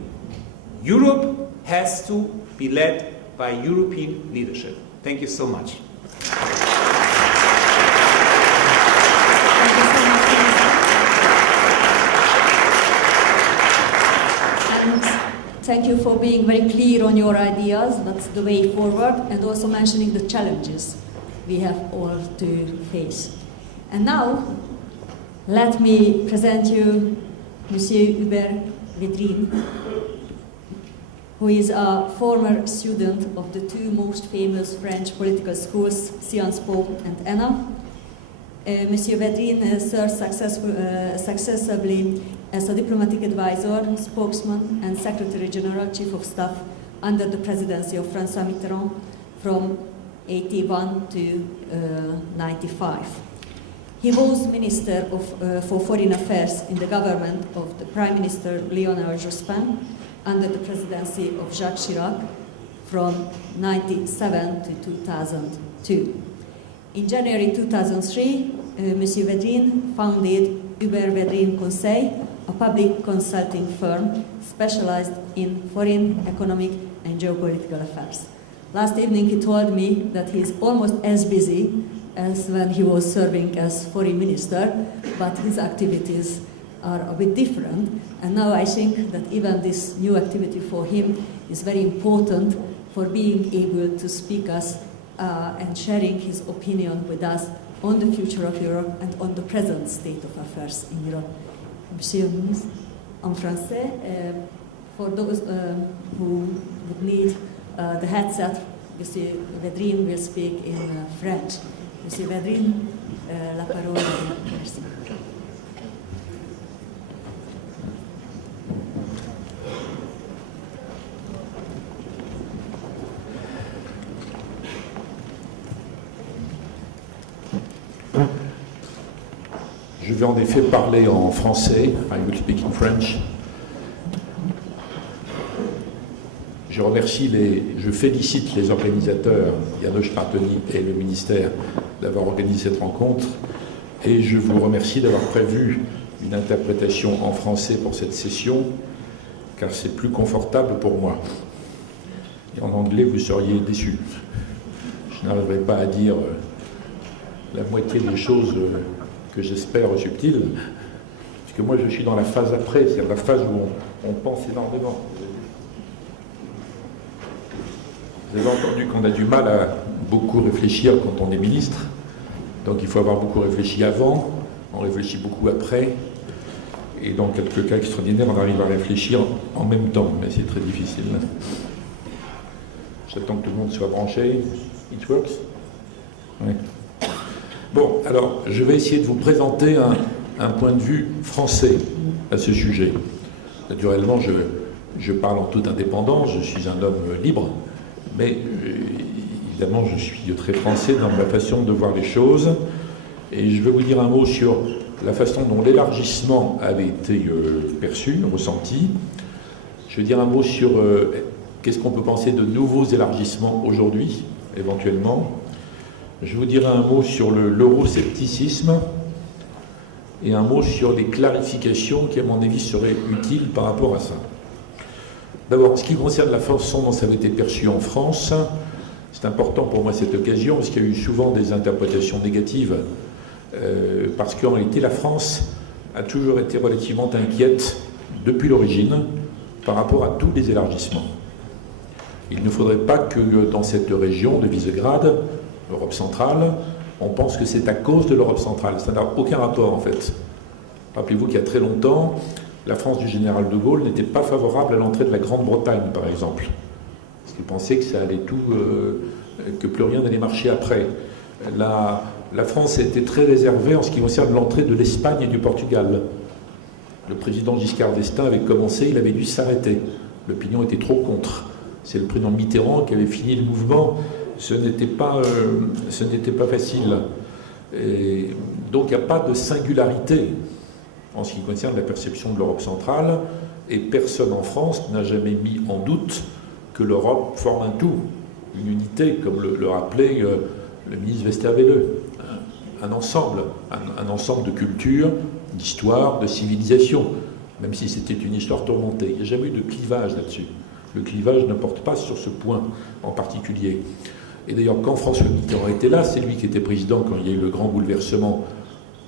Europe has to be led by European leadership. Thank you so much. Thank you for being very clear on your ideas, that's the way forward, and also mentioning the challenges we have all to face. And now, let me present you Monsieur Hubert Védrine, who is a former student of the two most famous French political schools, Sciences Po and ENA. Monsieur Védrine served successively as a diplomatic advisor, spokesman, and Secretary General, Chief of Staff under the presidency of François Mitterrand from 81 to 95. He was Minister for Foreign Affairs in the government of the Prime Minister Lionel Jospin under the presidency of Jacques Chirac from 1997 to 2002. In January 2003, Monsieur Védrine founded Hubert Védrine Conseil, a public consulting firm specialized in foreign, economic, and geopolitical affairs. Last evening he told me that he is almost as busy as when he was serving as foreign minister, but his activities are a bit different. And now I think that even this new activity for him is very important for being able to speak us and sharing his opinion with us on the future of Europe and on the present state of affairs in Europe. Monsieur le ministre, en français, for those who would need the headset, Monsieur Védrine will speak in French. Monsieur Védrine, la parole est merci. Je vais en effet parler en français. I will speak in French. Je félicite les organisateurs, János Mártonyi et le ministère, d'avoir organisé cette rencontre. Et je vous remercie d'avoir prévu une interprétation en français pour cette session, car c'est plus confortable pour moi. Et en anglais, vous seriez déçus. Je n'arriverai pas à dire la moitié des choses que j'espère subtiles, puisque moi je suis dans la phase après, c'est-à-dire la phase où on pense énormément. Vous avez entendu qu'on a du mal à beaucoup réfléchir quand on est ministre, donc il faut avoir beaucoup réfléchi avant, on réfléchit beaucoup après, et dans quelques cas extraordinaires, on arrive à réfléchir en même temps, mais c'est très difficile. J'attends que tout le monde soit branché. It works? Ouais. Bon, alors, je vais essayer de vous présenter un point de vue français à ce sujet. Naturellement, je parle en toute indépendance, je suis un homme libre, mais évidemment, je suis très français dans ma façon de voir les choses. Et je vais vous dire un mot sur la façon dont l'élargissement avait été perçu, ressenti. Je vais dire un mot sur qu'est-ce qu'on peut penser de nouveaux élargissements aujourd'hui, éventuellement. Je vous dirai un mot sur l'euroscepticisme et un mot sur les clarifications qui, à mon avis, seraient utiles par rapport à ça. D'abord, en ce qui concerne la façon dont ça avait été perçu en France, c'est important pour moi cette occasion, parce qu'il y a eu souvent des interprétations négatives, parce qu'en réalité, la France a toujours été relativement inquiète depuis l'origine par rapport à tous les élargissements. Il ne faudrait pas que dans cette région de Visegrad, l'Europe centrale, on pense que c'est à cause de l'Europe centrale. Ça n'a aucun rapport en fait. Rappelez-vous qu'il y a très longtemps, la France du général de Gaulle n'était pas favorable à l'entrée de la Grande-Bretagne, par exemple. Parce qu'il pensait que ça allait tout, que plus rien n'allait marcher après. La France était très réservée en ce qui concerne l'entrée de l'Espagne et du Portugal. Le président Giscard d'Estaing avait commencé, il avait dû s'arrêter. L'opinion était trop contre. C'est le président Mitterrand qui avait fini le mouvement. Ce n'était pas facile. Et donc il n'y a pas de singularité en ce qui concerne la perception de l'Europe centrale, et personne en France n'a jamais mis en doute que l'Europe forme un tout, une unité, comme le rappelait le ministre Westerwelle, un ensemble de cultures, d'histoire, de civilisation, même si c'était une histoire tourmentée. Il n'y a jamais eu de clivage là-dessus. Le clivage ne porte pas sur ce point en particulier. Et d'ailleurs, quand François Mitterrand était là, c'est lui qui était président quand il y a eu le grand bouleversement,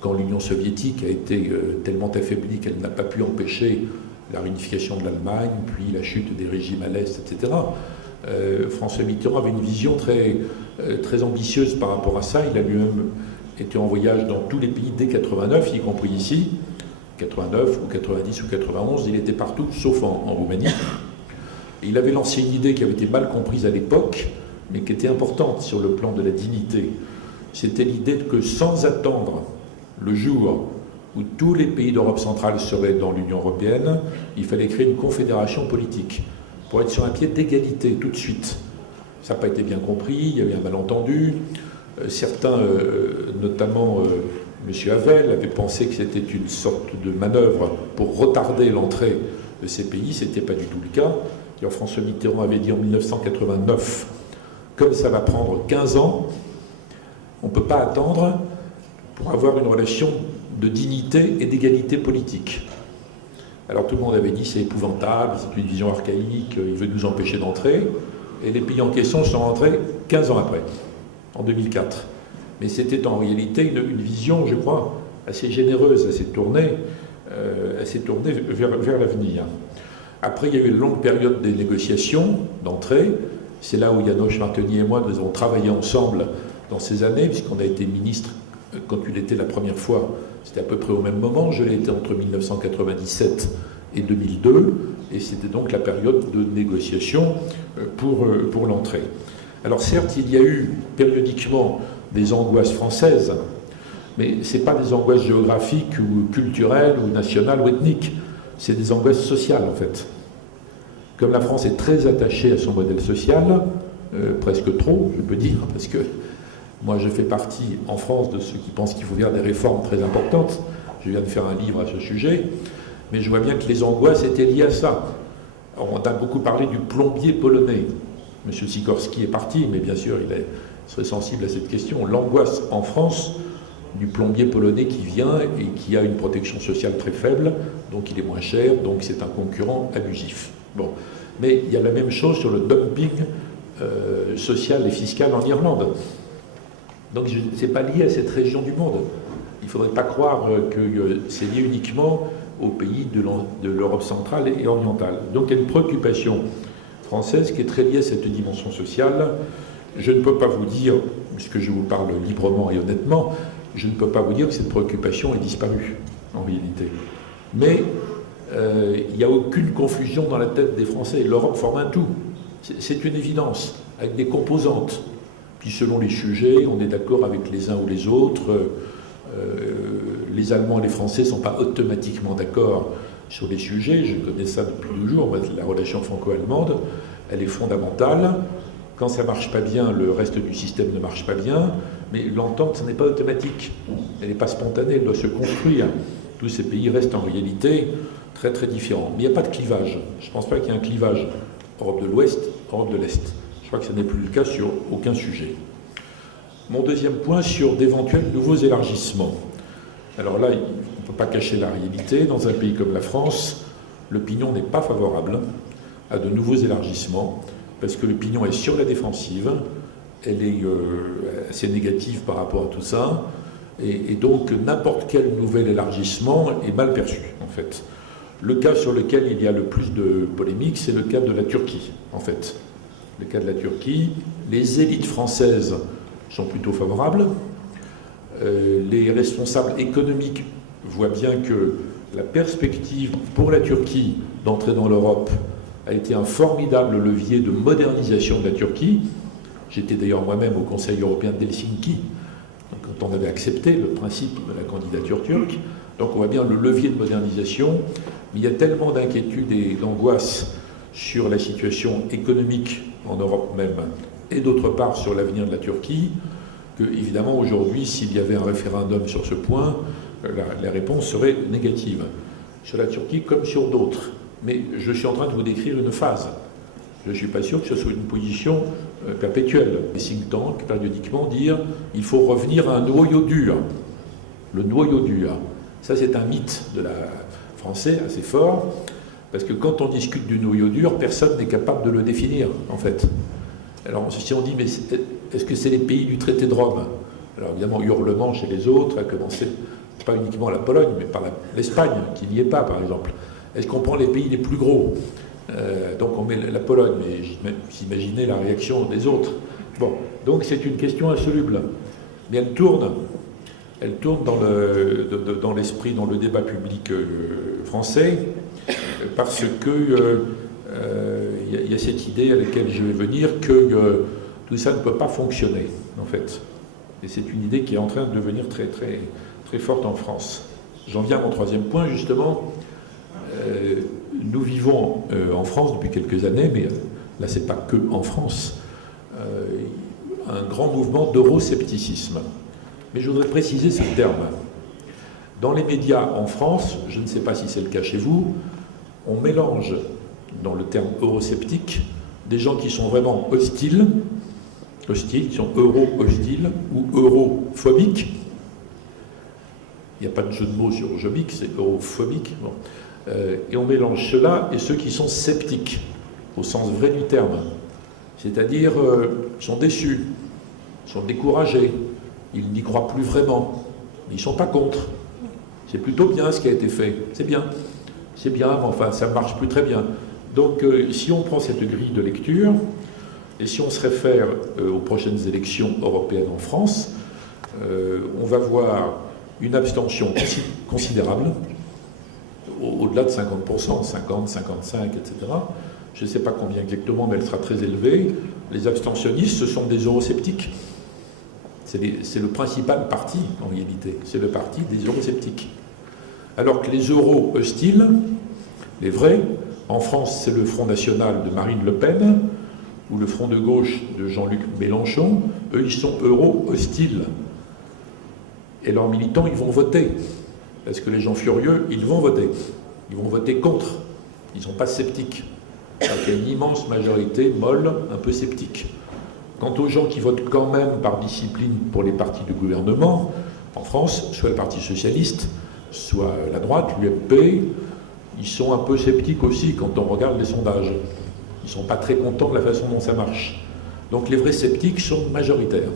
quand l'Union soviétique a été tellement affaiblie qu'elle n'a pas pu empêcher la réunification de l'Allemagne, puis la chute des régimes à l'Est, etc. François Mitterrand avait une vision très ambitieuse par rapport à ça. Il a lui-même été en voyage dans tous les pays dès 89, y compris ici, 89 ou 90 ou 91, il était partout, sauf en Roumanie. Et il avait lancé une idée qui avait été mal comprise à l'époque, mais qui était importante sur le plan de la dignité. C'était l'idée que sans attendre le jour où tous les pays d'Europe centrale seraient dans l'Union européenne, il fallait créer une confédération politique pour être sur un pied d'égalité tout de suite. Ça n'a pas été bien compris, il y avait un malentendu. Certains, notamment M. Havel, avaient pensé que c'était une sorte de manœuvre pour retarder l'entrée de ces pays. Ce n'était pas du tout le cas. D'ailleurs, François Mitterrand avait dit en 1989, comme ça va prendre 15 ans, on ne peut pas attendre pour avoir une relation de dignité et d'égalité politique. Alors tout le monde avait dit c'est épouvantable, c'est une vision archaïque, il veut nous empêcher d'entrer. Et les pays en question sont entrés 15 ans après, en 2004. Mais c'était en réalité une vision, je crois, assez généreuse, assez tournée vers l'avenir. Après, il y a eu une longue période des négociations d'entrée. C'est là où János Martonyi et moi, nous avons travaillé ensemble dans ces années, puisqu'on a été ministre quand il était la première fois. C'était à peu près au même moment. Je l'ai été entre 1997 et 2002. Et c'était donc la période de négociation pour l'entrée. Alors certes, il y a eu périodiquement des angoisses françaises, mais ce n'est pas des angoisses géographiques ou culturelles ou nationales ou ethniques. C'est des angoisses sociales, en fait. Comme la France est très attachée à son modèle social, presque trop, je peux dire, parce que moi, je fais partie, en France, de ceux qui pensent qu'il faut faire des réformes très importantes. Je viens de faire un livre à ce sujet, mais je vois bien que les angoisses étaient liées à ça. Alors, on a beaucoup parlé du plombier polonais. M. Sikorski est parti, mais bien sûr, il serait sensible à cette question. L'angoisse en France du plombier polonais qui vient et qui a une protection sociale très faible, donc il est moins cher, donc c'est un concurrent abusif. Bon. Mais il y a la même chose sur le dumping social et fiscal en Irlande. Donc ce n'est pas lié à cette région du monde. Il ne faudrait pas croire que c'est lié uniquement aux pays de l'Europe centrale et orientale. Donc il y a une préoccupation française qui est très liée à cette dimension sociale. Je ne peux pas vous dire, puisque je vous parle librement et honnêtement, je ne peux pas vous dire que cette préoccupation est disparue, en réalité. Mais il n'y a aucune confusion dans la tête des Français. L'Europe forme un tout. C'est une évidence, avec des composantes. Puis selon les sujets, on est d'accord avec les uns ou les autres. Les Allemands et les Français ne sont pas automatiquement d'accord sur les sujets. Je connais ça depuis toujours. La relation franco-allemande, elle est fondamentale. Quand ça ne marche pas bien, le reste du système ne marche pas bien. Mais l'entente, ce n'est pas automatique. Elle n'est pas spontanée, elle doit se construire. Tous ces pays restent en réalité très très différents. Mais il n'y a pas de clivage. Je ne pense pas qu'il y ait un clivage Europe de l'Ouest, Europe de l'Est. Je crois que ce n'est plus le cas sur aucun sujet. Mon deuxième point sur d'éventuels nouveaux élargissements. Alors là, on ne peut pas cacher la réalité. Dans un pays comme la France, l'opinion n'est pas favorable à de nouveaux élargissements, parce que l'opinion est sur la défensive, elle est assez négative par rapport à tout ça, et donc n'importe quel nouvel élargissement est mal perçu, en fait. Le cas sur lequel il y a le plus de polémiques, c'est le cas de la Turquie, en fait. le cas de la Turquie. Les élites françaises sont plutôt favorables. Les responsables économiques voient bien que la perspective pour la Turquie d'entrer dans l'Europe a été un formidable levier de modernisation de la Turquie. J'étais d'ailleurs moi-même au Conseil européen d'Helsinki, quand on avait accepté le principe de la candidature turque. Donc on voit bien le levier de modernisation. Mais il y a tellement d'inquiétudes et d'angoisse sur la situation économique en Europe même, et d'autre part sur l'avenir de la Turquie, que évidemment aujourd'hui, s'il y avait un référendum sur ce point, la réponse serait négative. Sur la Turquie comme sur d'autres. Mais je suis en train de vous décrire une phase. Je ne suis pas sûr que ce soit une position perpétuelle. Les think tanks, périodiquement, dire il faut revenir à un noyau dur. Le noyau dur. Ça, c'est un mythe de la français assez fort, parce que quand on discute du noyau dur, personne n'est capable de le définir, en fait. Alors, si on dit, mais est-ce que c'est les pays du traité de Rome? Alors, évidemment, hurlement chez les autres, à commencer pas uniquement la Pologne, mais par l'Espagne, qui n'y est pas, par exemple. Est-ce qu'on prend les pays les plus gros? Donc on met la Pologne, mais vous imaginez la réaction des autres. Bon, donc c'est une question insoluble. Mais elle tourne dans l'esprit, dans le débat public français, parce que y a cette idée à laquelle je vais venir, que tout ça ne peut pas fonctionner, en fait. Et c'est une idée qui est en train de devenir très, très, très forte en France. J'en viens à mon troisième point, justement. Nous vivons en France depuis quelques années, mais là, c'est pas que en France, un grand mouvement d'euroscepticisme. Mais je voudrais préciser ce terme. Dans les médias en France, je ne sais pas si c'est le cas chez vous, on mélange dans le terme eurosceptique des gens qui sont vraiment hostiles, qui sont euro-hostiles ou europhobiques. Il n'y a pas de jeu de mots sur jobique, c'est europhobique. Bon. Et on mélange cela et ceux qui sont sceptiques, au sens vrai du terme. C'est-à-dire, sont déçus, sont découragés, ils n'y croient plus vraiment, ils ne sont pas contre. C'est plutôt bien ce qui a été fait, c'est bien, mais enfin, ça ne marche plus très bien. Donc, si on prend cette grille de lecture, et si on se réfère aux prochaines élections européennes en France, on va voir une abstention considérable, au-delà de 50%, 50, 55, etc. Je ne sais pas combien exactement, mais elle sera très élevée. Les abstentionnistes, ce sont des eurosceptiques. C'est le principal parti, en réalité. C'est le parti des eurosceptiques. Alors que les euro-hostiles, les vrais, en France, c'est le Front National de Marine Le Pen, ou le Front de gauche de Jean-Luc Mélenchon. Eux, ils sont euro-hostiles. Et leurs militants, ils vont voter. Parce que les gens furieux, ils vont voter. Ils vont voter contre. Ils ne sont pas sceptiques. Donc, il y a une immense majorité molle, un peu sceptique. Quant aux gens qui votent quand même par discipline pour les partis du gouvernement, en France, soit le Parti socialiste, soit la droite, l'UMP, ils sont un peu sceptiques aussi quand on regarde les sondages. Ils ne sont pas très contents de la façon dont ça marche. Donc les vrais sceptiques sont majoritaires.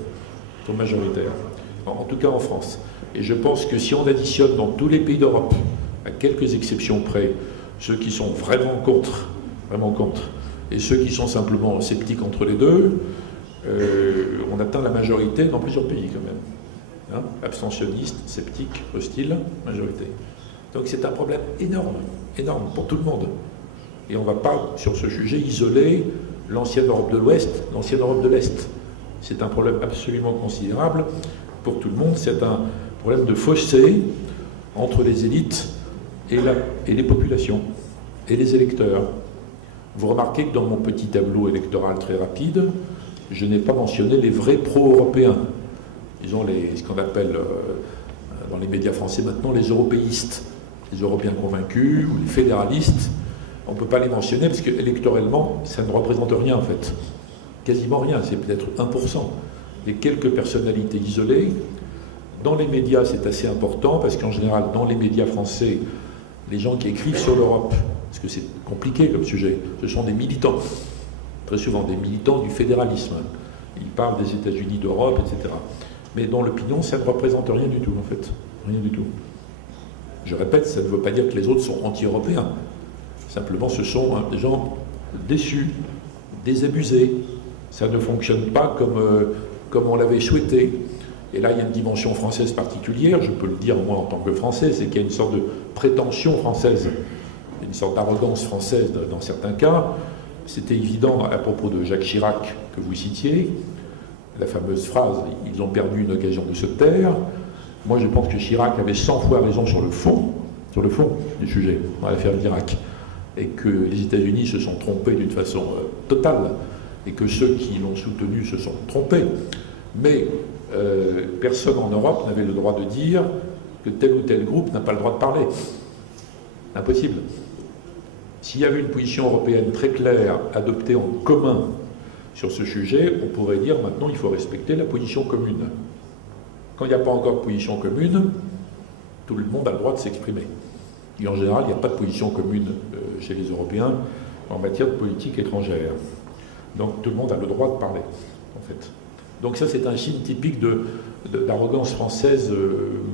En tout cas en France. Et je pense que si on additionne dans tous les pays d'Europe, à quelques exceptions près, ceux qui sont vraiment contre, et ceux qui sont simplement sceptiques entre les deux, on atteint la majorité dans plusieurs pays quand même. Abstentionnistes, sceptiques, hostiles, majorité. Donc c'est un problème énorme pour tout le monde. Et on ne va pas, sur ce sujet, isoler l'ancienne Europe de l'Ouest, l'ancienne Europe de l'Est. C'est un problème absolument considérable pour tout le monde. C'est un problème de fossé entre les élites et les populations, et les électeurs. Vous remarquez que dans mon petit tableau électoral très rapide, je n'ai pas mentionné les vrais pro-européens. Disons ce qu'on appelle dans les médias français maintenant les européistes, les Européens convaincus ou les fédéralistes. On ne peut pas les mentionner parce qu'électorellement, ça ne représente rien en fait. Quasiment rien, c'est peut-être 1%. Il y a quelques personnalités isolées. Dans les médias, c'est assez important parce qu'en général, dans les médias français, les gens qui écrivent sur l'Europe, parce que c'est compliqué comme sujet, ce sont des militants, très souvent des militants du fédéralisme. Ils parlent des États-Unis, d'Europe, etc. Mais dans l'opinion, ça ne représente rien du tout, en fait. Rien du tout. Je répète, ça ne veut pas dire que les autres sont anti-européens. Simplement, ce sont des gens déçus, désabusés, Ça ne fonctionne pas comme on l'avait souhaité. Et là, il y a une dimension française particulière, je peux le dire moi en tant que Français, c'est qu'il y a une sorte de prétention française, une sorte d'arrogance française dans certains cas. C'était évident à propos de Jacques Chirac que vous citiez, la fameuse phrase « ils ont perdu une occasion de se taire ». Moi, je pense que Chirac avait 100 fois raison sur le fond du sujet, dans l'affaire de l'Irak, et que les États-Unis se sont trompés d'une façon totale, et que ceux qui l'ont soutenu se sont trompés. Mais personne en Europe n'avait le droit de dire que tel ou tel groupe n'a pas le droit de parler. Impossible. S'il y avait une position européenne très claire, adoptée en commun sur ce sujet, on pourrait dire maintenant il faut respecter la position commune. Quand il n'y a pas encore de position commune, tout le monde a le droit de s'exprimer. Et en général, il n'y a pas de position commune chez les Européens en matière de politique étrangère. Donc tout le monde a le droit de parler, en fait. Donc ça, c'est un signe typique d'arrogance française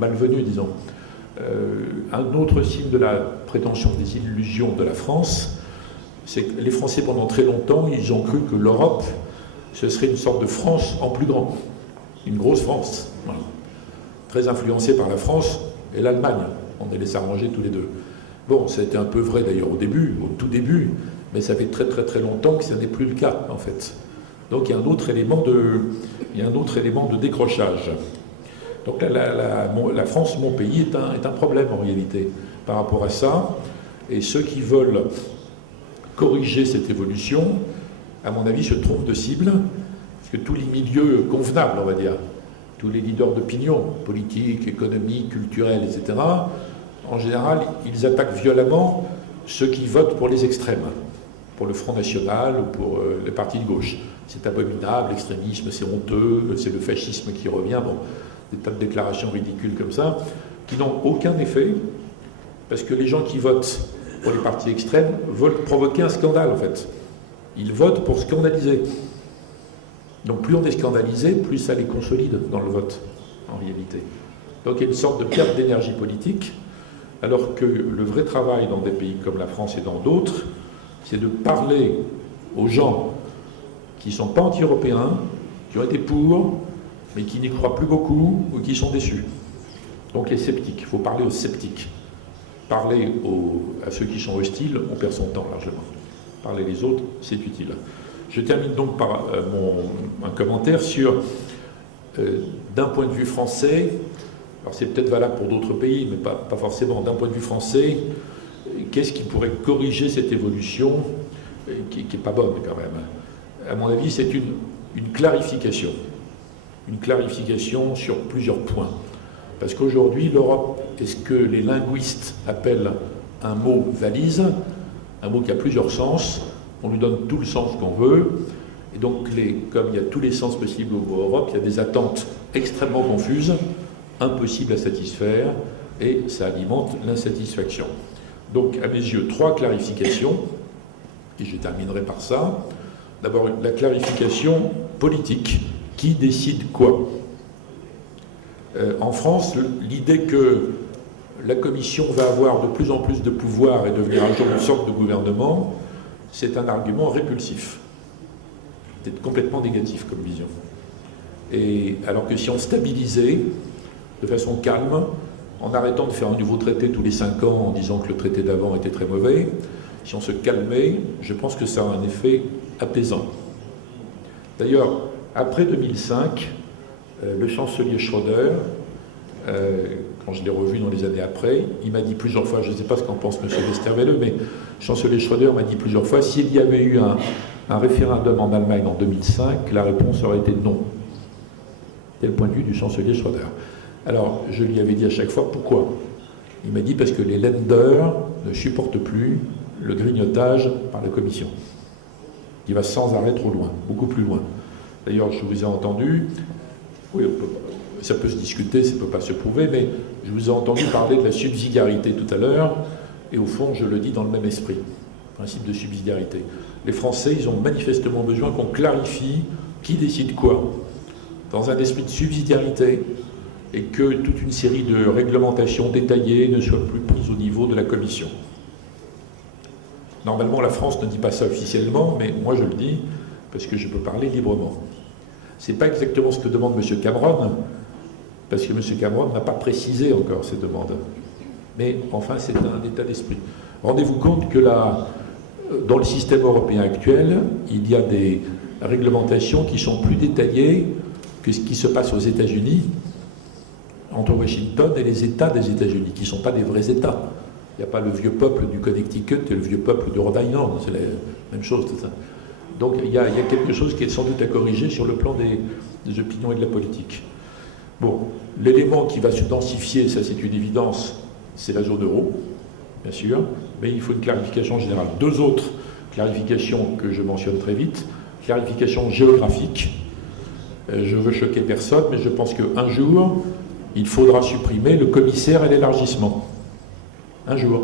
malvenue, disons. Un autre signe de la prétention des illusions de la France, c'est que les Français, pendant très longtemps, ils ont cru que l'Europe, ce serait une sorte de France en plus grand, une grosse France, voilà. Très influencée par la France et l'Allemagne. On est laissé arranger tous les deux. Bon, ça a été un peu vrai d'ailleurs au tout début, mais ça fait très très très longtemps que ça n'est plus le cas, en fait. Donc il y a un autre élément de décrochage. Donc la France, mon pays, est un problème en réalité par rapport à ça. Et ceux qui veulent corriger cette évolution, à mon avis, se trompent de cible, parce que tous les milieux convenables, on va dire, tous les leaders d'opinion, politiques, économiques, culturels, etc., en général, ils attaquent violemment ceux qui votent pour les extrêmes, pour le Front National ou pour les partis de gauche. C'est abominable, l'extrémisme, c'est honteux, c'est le fascisme qui revient, bon, des tas de déclarations ridicules comme ça, qui n'ont aucun effet, parce que les gens qui votent pour les partis extrêmes veulent provoquer un scandale, en fait. Ils votent pour scandaliser. Donc plus on est scandalisé, plus ça les consolide dans le vote, en réalité. Donc il y a une sorte de perte d'énergie politique, alors que le vrai travail dans des pays comme la France et dans d'autres, c'est de parler aux gens qui ne sont pas anti-européens, qui ont été pour, mais qui n'y croient plus beaucoup ou qui sont déçus. Donc les sceptiques, il faut parler aux sceptiques. Parler à ceux qui sont hostiles, on perd son temps largement. Parler les autres, c'est utile. Je termine donc par un commentaire sur, d'un point de vue français, alors c'est peut-être valable pour d'autres pays, mais pas forcément, d'un point de vue français, qu'est-ce qui pourrait corriger cette évolution qui n'est pas bonne quand même. À mon avis, c'est une clarification. Une clarification sur plusieurs points. Parce qu'aujourd'hui, l'Europe est ce que les linguistes appellent un mot valise, un mot qui a plusieurs sens. On lui donne tout le sens qu'on veut. Et donc, comme il y a tous les sens possibles au mot Europe, il y a des attentes extrêmement confuses, impossibles à satisfaire, et ça alimente l'insatisfaction. Donc, à mes yeux, 3 clarifications, et je terminerai par ça. D'abord, la clarification politique. Qui décide quoi ? En France, l'idée que la Commission va avoir de plus en plus de pouvoir et devenir un jour une sorte de gouvernement, c'est un argument répulsif. C'est complètement négatif comme vision. Et alors que si on stabilisait de façon calme, en arrêtant de faire un nouveau traité tous les 5 ans en disant que le traité d'avant était très mauvais, si on se calmait, je pense que ça a un effet apaisant. D'ailleurs, après 2005, le chancelier Schröder, quand je l'ai revu dans les années après, il m'a dit plusieurs fois, je ne sais pas ce qu'en pense M. Westerwelle, mais le chancelier Schröder m'a dit plusieurs fois, s'il y avait eu un référendum en Allemagne en 2005, la réponse aurait été non. C'est le point de vue du chancelier Schröder. Alors, je lui avais dit à chaque fois, pourquoi ? Il m'a dit, parce que les Länder ne supportent plus le grignotage par la Commission, qui va sans arrêt trop loin, beaucoup plus loin. D'ailleurs, je vous ai entendu, oui, ça peut se discuter, ça ne peut pas se prouver, mais je vous ai entendu parler de la subsidiarité tout à l'heure, et au fond, je le dis dans le même esprit, principe de subsidiarité. Les Français, ils ont manifestement besoin qu'on clarifie qui décide quoi, dans un esprit de subsidiarité, et que toute une série de réglementations détaillées ne soient plus prises au niveau de la Commission. Normalement, la France ne dit pas ça officiellement, mais moi je le dis, parce que je peux parler librement. Ce n'est pas exactement ce que demande M. Cameron, parce que M. Cameron n'a pas précisé encore ses demandes. Mais enfin, c'est un état d'esprit. Rendez-vous compte que dans le système européen actuel, il y a des réglementations qui sont plus détaillées que ce qui se passe aux États-Unis, entre Washington et les États des États-Unis, qui ne sont pas des vrais États. Il n'y a pas le vieux peuple du Connecticut et le vieux peuple du Rhode Island, c'est la même chose. C'est ça. Donc il y a quelque chose qui est sans doute à corriger sur le plan des opinions et de la politique. Bon, l'élément qui va se densifier, ça c'est une évidence, c'est la zone euro, bien sûr, mais il faut une clarification générale. Deux autres clarifications que je mentionne très vite. Clarification géographique. Je veux choquer personne, mais je pense qu'un jour, il faudra supprimer le commissaire à l'élargissement. Un jour.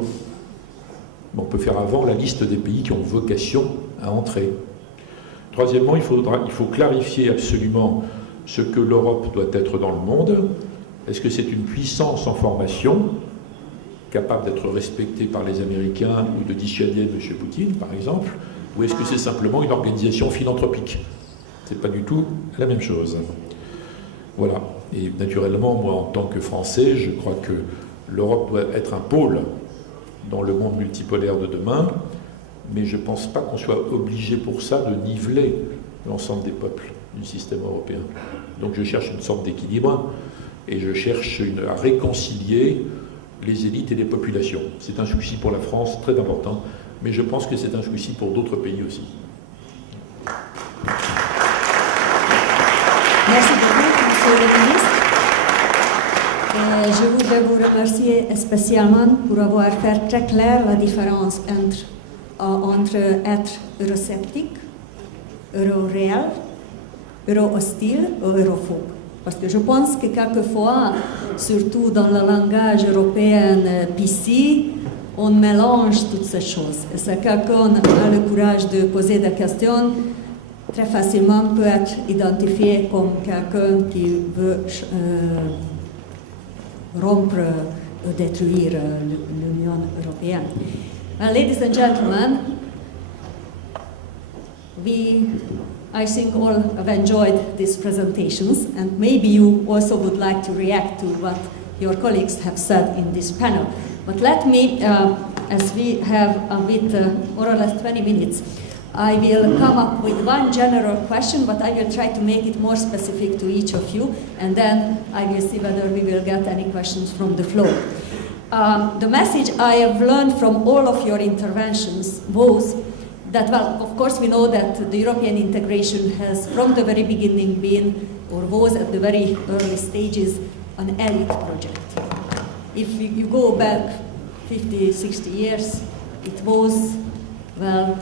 On peut faire avant la liste des pays qui ont vocation à entrer. Troisièmement, il faut clarifier absolument ce que l'Europe doit être dans le monde. Est-ce que c'est une puissance en formation, capable d'être respectée par les Américains ou de dissuader M. Poutine, par exemple, ou est-ce que c'est simplement une organisation philanthropique? C'est pas du tout la même chose. Voilà. Et naturellement, moi, en tant que Français, je crois que l'Europe doit être un pôle dans le monde multipolaire de demain, mais je ne pense pas qu'on soit obligé pour ça de niveler l'ensemble des peuples du système européen. Donc je cherche une sorte d'équilibre et je cherche à réconcilier les élites et les populations. C'est un souci pour la France très important, mais je pense que c'est un souci pour d'autres pays aussi. Merci beaucoup, Monsieur le ministre. Je voudrais vous remercier spécialement pour avoir fait très clair la différence entre être eurosceptique, euro-réel, euro-hostile ou europhobe. Parce que je pense que quelquefois, surtout dans le langage européen PC, on mélange toutes ces choses. Et si quelqu'un a le courage de poser des questions, très facilement peut être identifié comme quelqu'un qui veut rompre ou détruire l'Union européenne. Well, ladies and gentlemen, I think all have enjoyed these presentations, and maybe you also would like to react to what your colleagues have said in this panel. But let me, as we have a bit more or less 20 minutes, I will come up with one general question, but I will try to make it more specific to each of you, and then I will see whether we will get any questions from the floor. The message I have learned from all of your interventions was that, well, of course we know that the European integration has from the very beginning been, or was at the very early stages, an elite project. If you go back 50, 60 years, it was, well,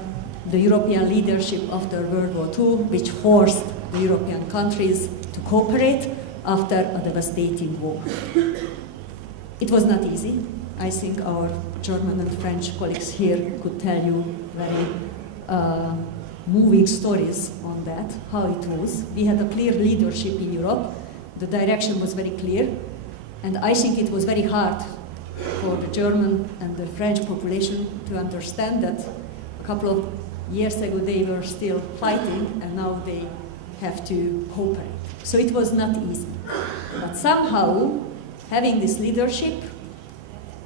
the European leadership after World War II, which forced the European countries to cooperate after a devastating war. It was not easy. I think our German and French colleagues here could tell you very moving stories on that, how it was. We had a clear leadership in Europe. The direction was very clear. And I think it was very hard for the German and the French population to understand that a couple of years ago they were still fighting and now they have to cooperate. So it was not easy. But somehow, having this leadership,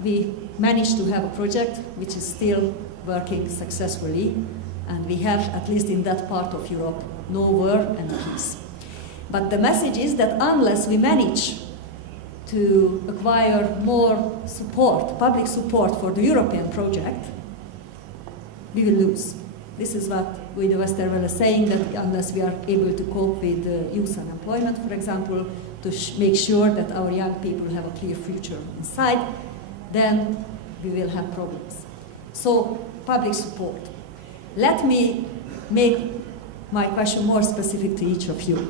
we managed to have a project which is still working successfully, and we have, at least in that part of Europe, no war and peace. But the message is that unless we manage to acquire more support, public support for the European project, we will lose. This is what Guido Westerwelle is saying, that unless we are able to cope with youth unemployment, for example, to make sure that our young people have a clear future inside, then we will have problems. So, public support. Let me make my question more specific to each of you.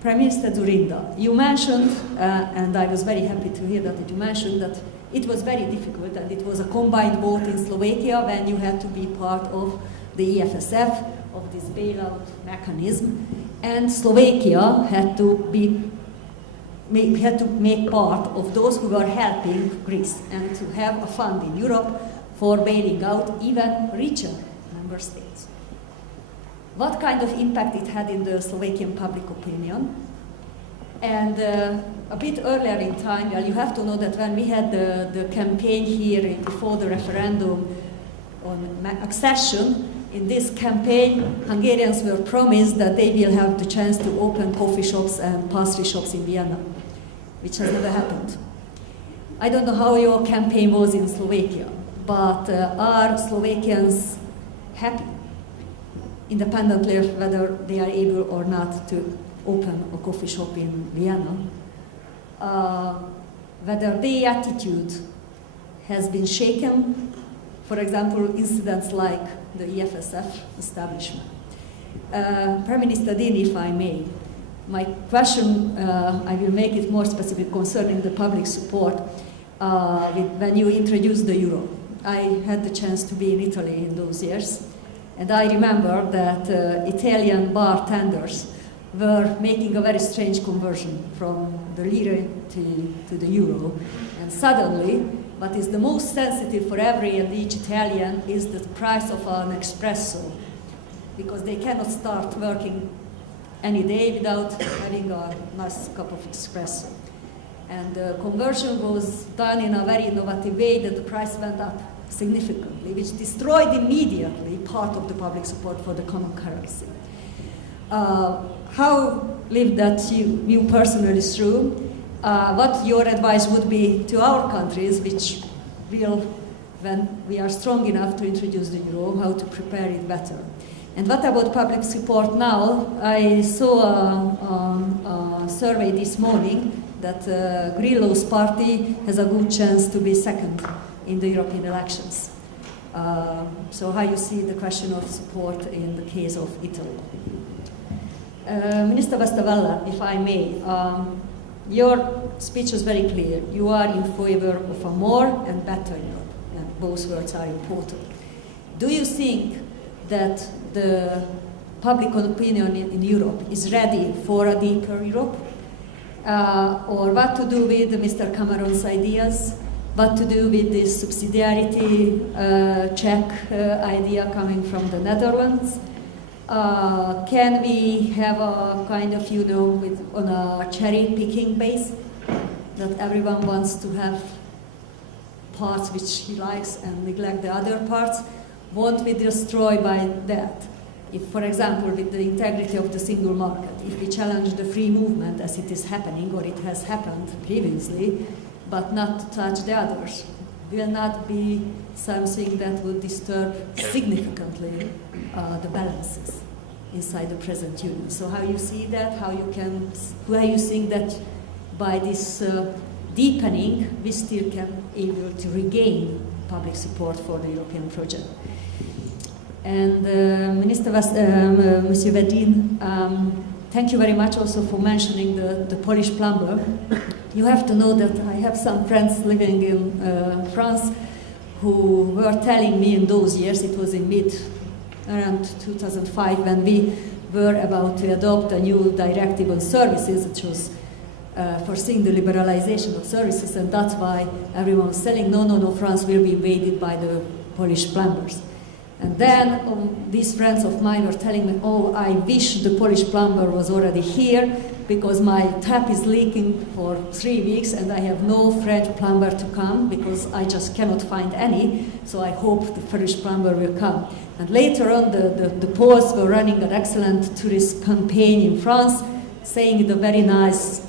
Prime Minister Dzurinda, you mentioned, and I was very happy to hear that you mentioned that it was very difficult and it was a combined vote in Slovakia when you had to be part of the EFSF, of this bailout mechanism, and Slovakia had to make part of those who were helping Greece and to have a fund in Europe for bailing out even richer member states. what kind of impact it had in the Slovakian public opinion. And a bit earlier in time, you have to know that when we had the campaign here before the referendum on accession, in this campaign, Hungarians were promised that they will have the chance to open coffee shops and pastry shops in Vienna, which has never happened. I don't know how your campaign was in Slovakia, but are Slovakians happy, independently of whether they are able or not to open a coffee shop in Vienna? Whether their attitude has been shaken, for example, incidents like the EFSF establishment. Prime Minister Dini, if I may, my question, I will make it more specific concerning the public support when you introduced the euro. I had the chance to be in Italy in those years, and I remember that Italian bartenders were making a very strange conversion from the lira to the euro, and suddenly what is the most sensitive for every and each Italian is the price of an espresso, because they cannot start working any day without having a nice cup of espresso. And the conversion was done in a very innovative way that the price went up significantly, which destroyed immediately part of the public support for the common currency. How lived that you personally through? What your advice would be to our countries, which will, when we are strong enough to introduce the euro, how to prepare it better? And what about public support now? I saw a survey this morning that Grillo's party has a good chance to be second in the European elections. So how you see the question of support in the case of Italy? Minister Westerwelle, if I may, your speech was very clear. You are in favor of a more and better Europe, and both words are important. Do you think that the public opinion in Europe is ready for a deeper Europe? Or what to do with Mr. Cameron's ideas? What to do with this subsidiarity check idea coming from the Netherlands? Can we have a kind of, on a cherry picking base, that everyone wants to have parts which he likes and neglect the other parts? Won't we destroy by that? If, for example, with the integrity of the single market, if we challenge the free movement as it is happening, or it has happened previously, but not to touch the others, will not be something that would disturb significantly the balances inside the present union. So how you see that, how you think that by this deepening, we still can able to regain public support for the European project. And Monsieur Vedin, thank you very much also for mentioning the Polish plumber. You have to know that I have some friends living in France who were telling me in those years, it was in around 2005, when we were about to adopt a new directive on services, which was foreseeing the liberalization of services, and that's why everyone was saying, no, France will be invaded by the Polish plumbers. And then these friends of mine were telling me, oh, I wish the Polish plumber was already here, because my tap is leaking for 3 weeks and I have no French plumber to come because I just cannot find any, so I hope the Polish plumber will come. And later on, the Poles were running an excellent tourist campaign in France, saying the very nice,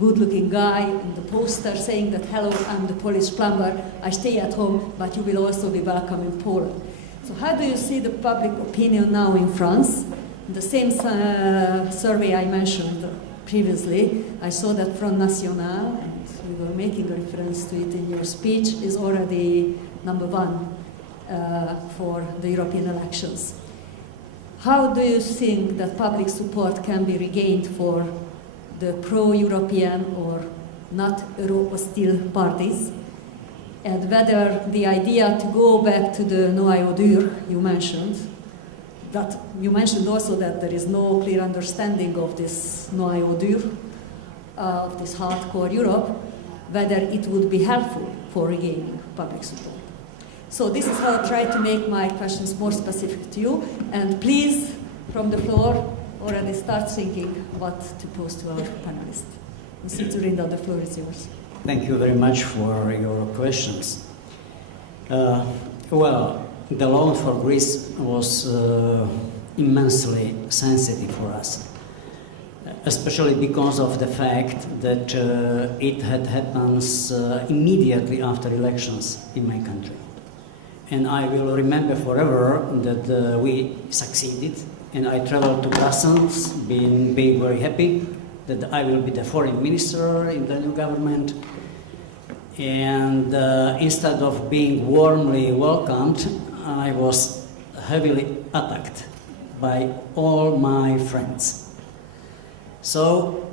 good-looking guy in the poster saying that, hello, I'm the Polish plumber, I stay at home, but you will also be welcome in Poland. So how do you see the public opinion now in France? The same survey I mentioned previously, I saw that Front National, and we were making a reference to it in your speech, is already number 1 for the European elections. How do you think that public support can be regained for the pro-European or not Euro-hostile parties? And whether the idea to go back to the noyau dur you mentioned, that you mentioned also that there is no clear understanding of this noyau dur, of this hardcore Europe, whether it would be helpful for regaining public support. So this is how I try to make my questions more specific to you, and please from the floor already start thinking what to pose to our panelists. Mr. Zurinda, the floor is yours. Thank you very much for your questions. Well, the loan for Greece was immensely sensitive for us, especially because of the fact that it had happened immediately after elections in my country. And I will remember forever that we succeeded, and I traveled to Brussels being very happy that I will be the foreign minister in the new government. And instead of being warmly welcomed, I was heavily attacked by all my friends. So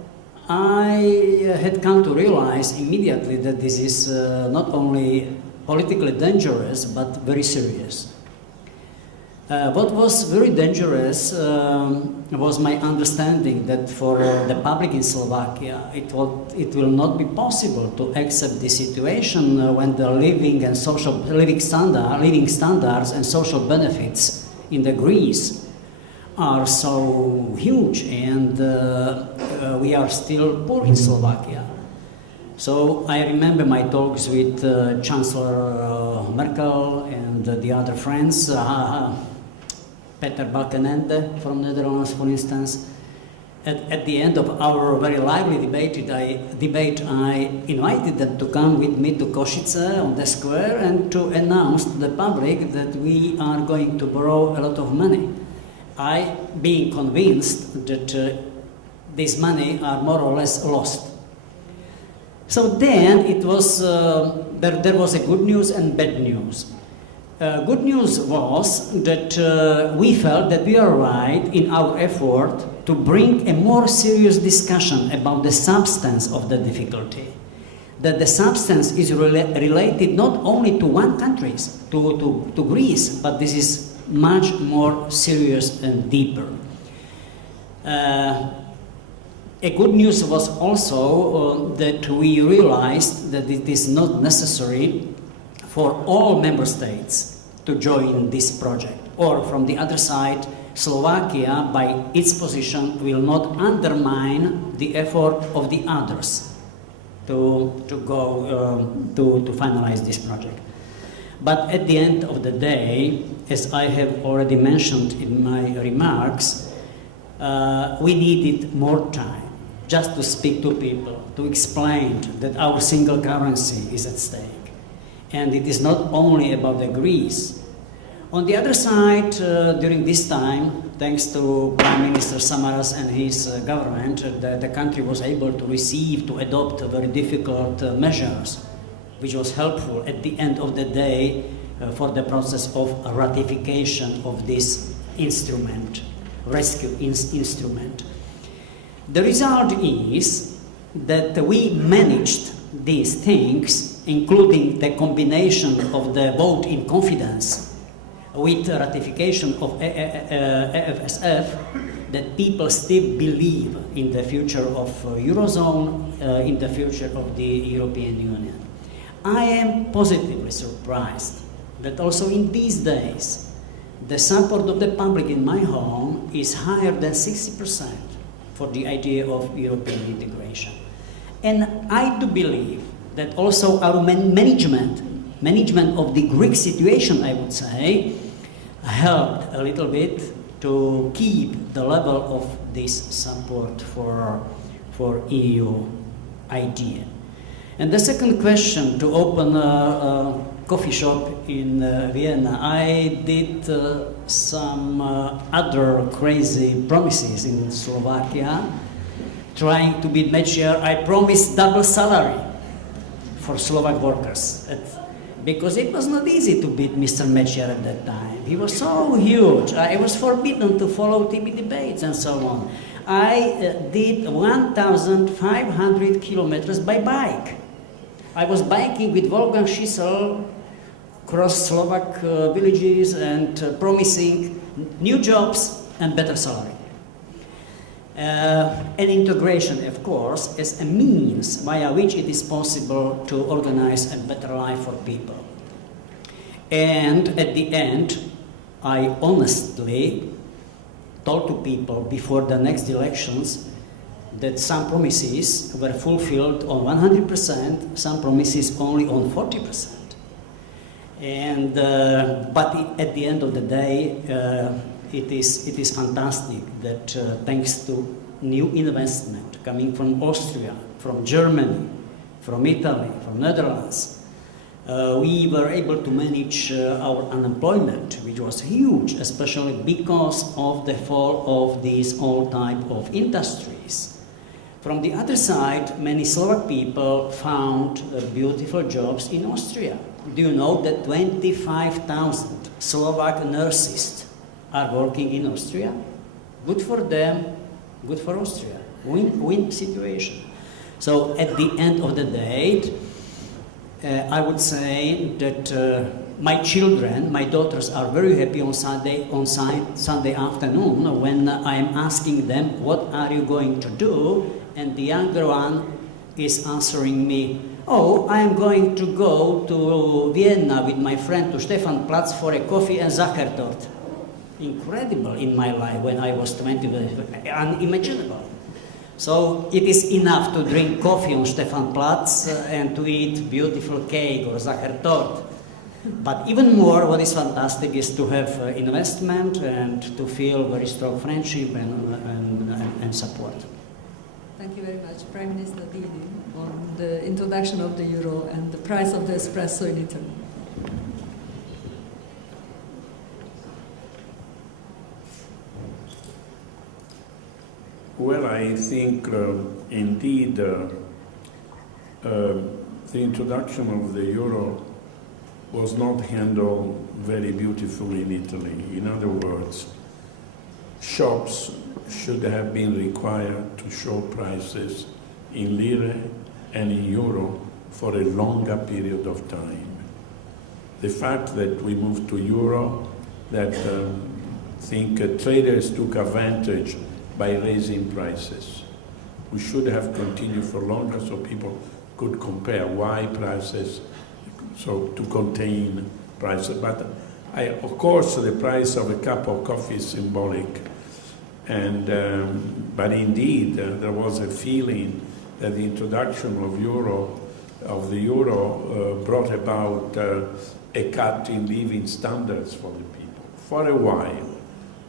I had come to realize immediately that this is not only politically dangerous, but very serious. What was very dangerous was my understanding that for the public in Slovakia, it will not be possible to accept the situation when the living standards and social benefits in the Greece are so huge, and we are still poor in Slovakia. So I remember my talks with Chancellor Merkel and the other friends, Peter Balkenende from Netherlands, for instance. At the end of our very lively debate, I invited them to come with me to Košice on the square and to announce to the public that we are going to borrow a lot of money. I being convinced that this money are more or less lost. So then it was, there was a good news and bad news. Good news was that we felt that we are right in our effort to bring a more serious discussion about the substance of the difficulty. That the substance is related not only to one country, to Greece, but this is much more serious and deeper. A good news was also that we realized that it is not necessary for all member states to join this project. Or from the other side, Slovakia, by its position, will not undermine the effort of the others to finalize this project. But at the end of the day, as I have already mentioned in my remarks, we needed more time just to speak to people, to explain that our single currency is at stake. And it is not only about the Greece. On the other side, during this time, thanks to Prime Minister Samaras and his government, the country was able to adopt very difficult measures, which was helpful at the end of the day for the process of ratification of this instrument, rescue instrument. The result is that we managed these things, including the combination of the vote in confidence with ratification of EFSF, that people still believe in the future of Eurozone, in the future of the European Union. I am positively surprised that also in these days, the support of the public in my home is higher than 60% for the idea of European integration. And I do believe that also our management of the Greek situation, I would say, helped a little bit to keep the level of this support for EU idea. And the second question, to open a coffee shop in Vienna, I did some other crazy promises in Slovakia, trying to be mature. I promised double salary for Slovak workers, because it was not easy to beat Mr. Mečiar at that time. He was so huge. I was forbidden to follow TV debates and so on. I did 1,500 kilometers by bike. I was biking with Wolfgang Schissel across Slovak villages and promising new jobs and better salary. And integration, of course, as a means via which it is possible to organize a better life for people. And at the end, I honestly told to people before the next elections that some promises were fulfilled on 100%, some promises only on 40%. And but at the end of the day, it is fantastic that thanks to new investment coming from Austria, from Germany, from Italy, from Netherlands, we were able to manage our unemployment, which was huge, especially because of the fall of these all type of industries. From the other side, many Slovak people found beautiful jobs in Austria. Do you know that 25,000 Slovak nurses are working in Austria? Good for them, good for Austria. Win-win situation. So at the end of the day, I would say that my children, my daughters, are very happy on Sunday afternoon when I'm asking them, what are you going to do? And the younger one is answering me, oh, I'm going to go to Vienna with my friend to Stefanplatz for a coffee and Sachertorte. Incredible in my life when I was 20, unimaginable. So it is enough to drink coffee on Stefanplatz and to eat beautiful cake or Sachertorte. But even more, what is fantastic is to have investment and to feel very strong friendship and support. Thank you very much, Prime Minister Dini, on the introduction of the euro and the price of the espresso in Italy. Well, I think indeed the introduction of the euro was not handled very beautifully in Italy. In other words, shops should have been required to show prices in lire and in euro for a longer period of time. The fact that we moved to euro, that I think traders took advantage by raising prices. We should have continued for longer so people could compare why prices, so to contain prices. But of course, the price of a cup of coffee is symbolic. And, but indeed, there was a feeling that the introduction of the euro brought about a cut in living standards for the people for a while.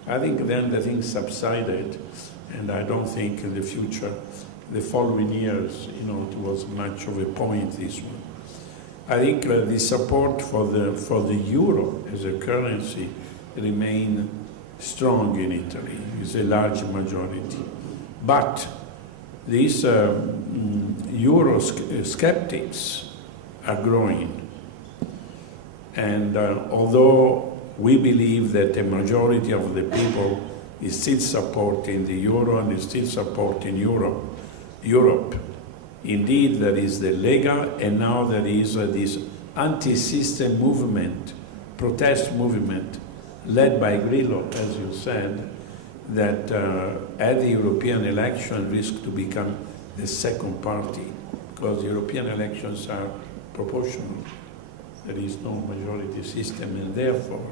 I think then the thing subsided, and I don't think in the future, the following years, it was much of a point, this one. I think the support for the euro as a currency remain strong in Italy. It's a large majority. But these euro skeptics are growing. And although we believe that a majority of the people is still supporting the euro and is still supporting Europe, indeed there is the Lega, and now there is this anti-system movement, protest movement, led by Grillo, as you said, that at the European election risk to become the second party, because European elections are proportional. There is no majority system, and therefore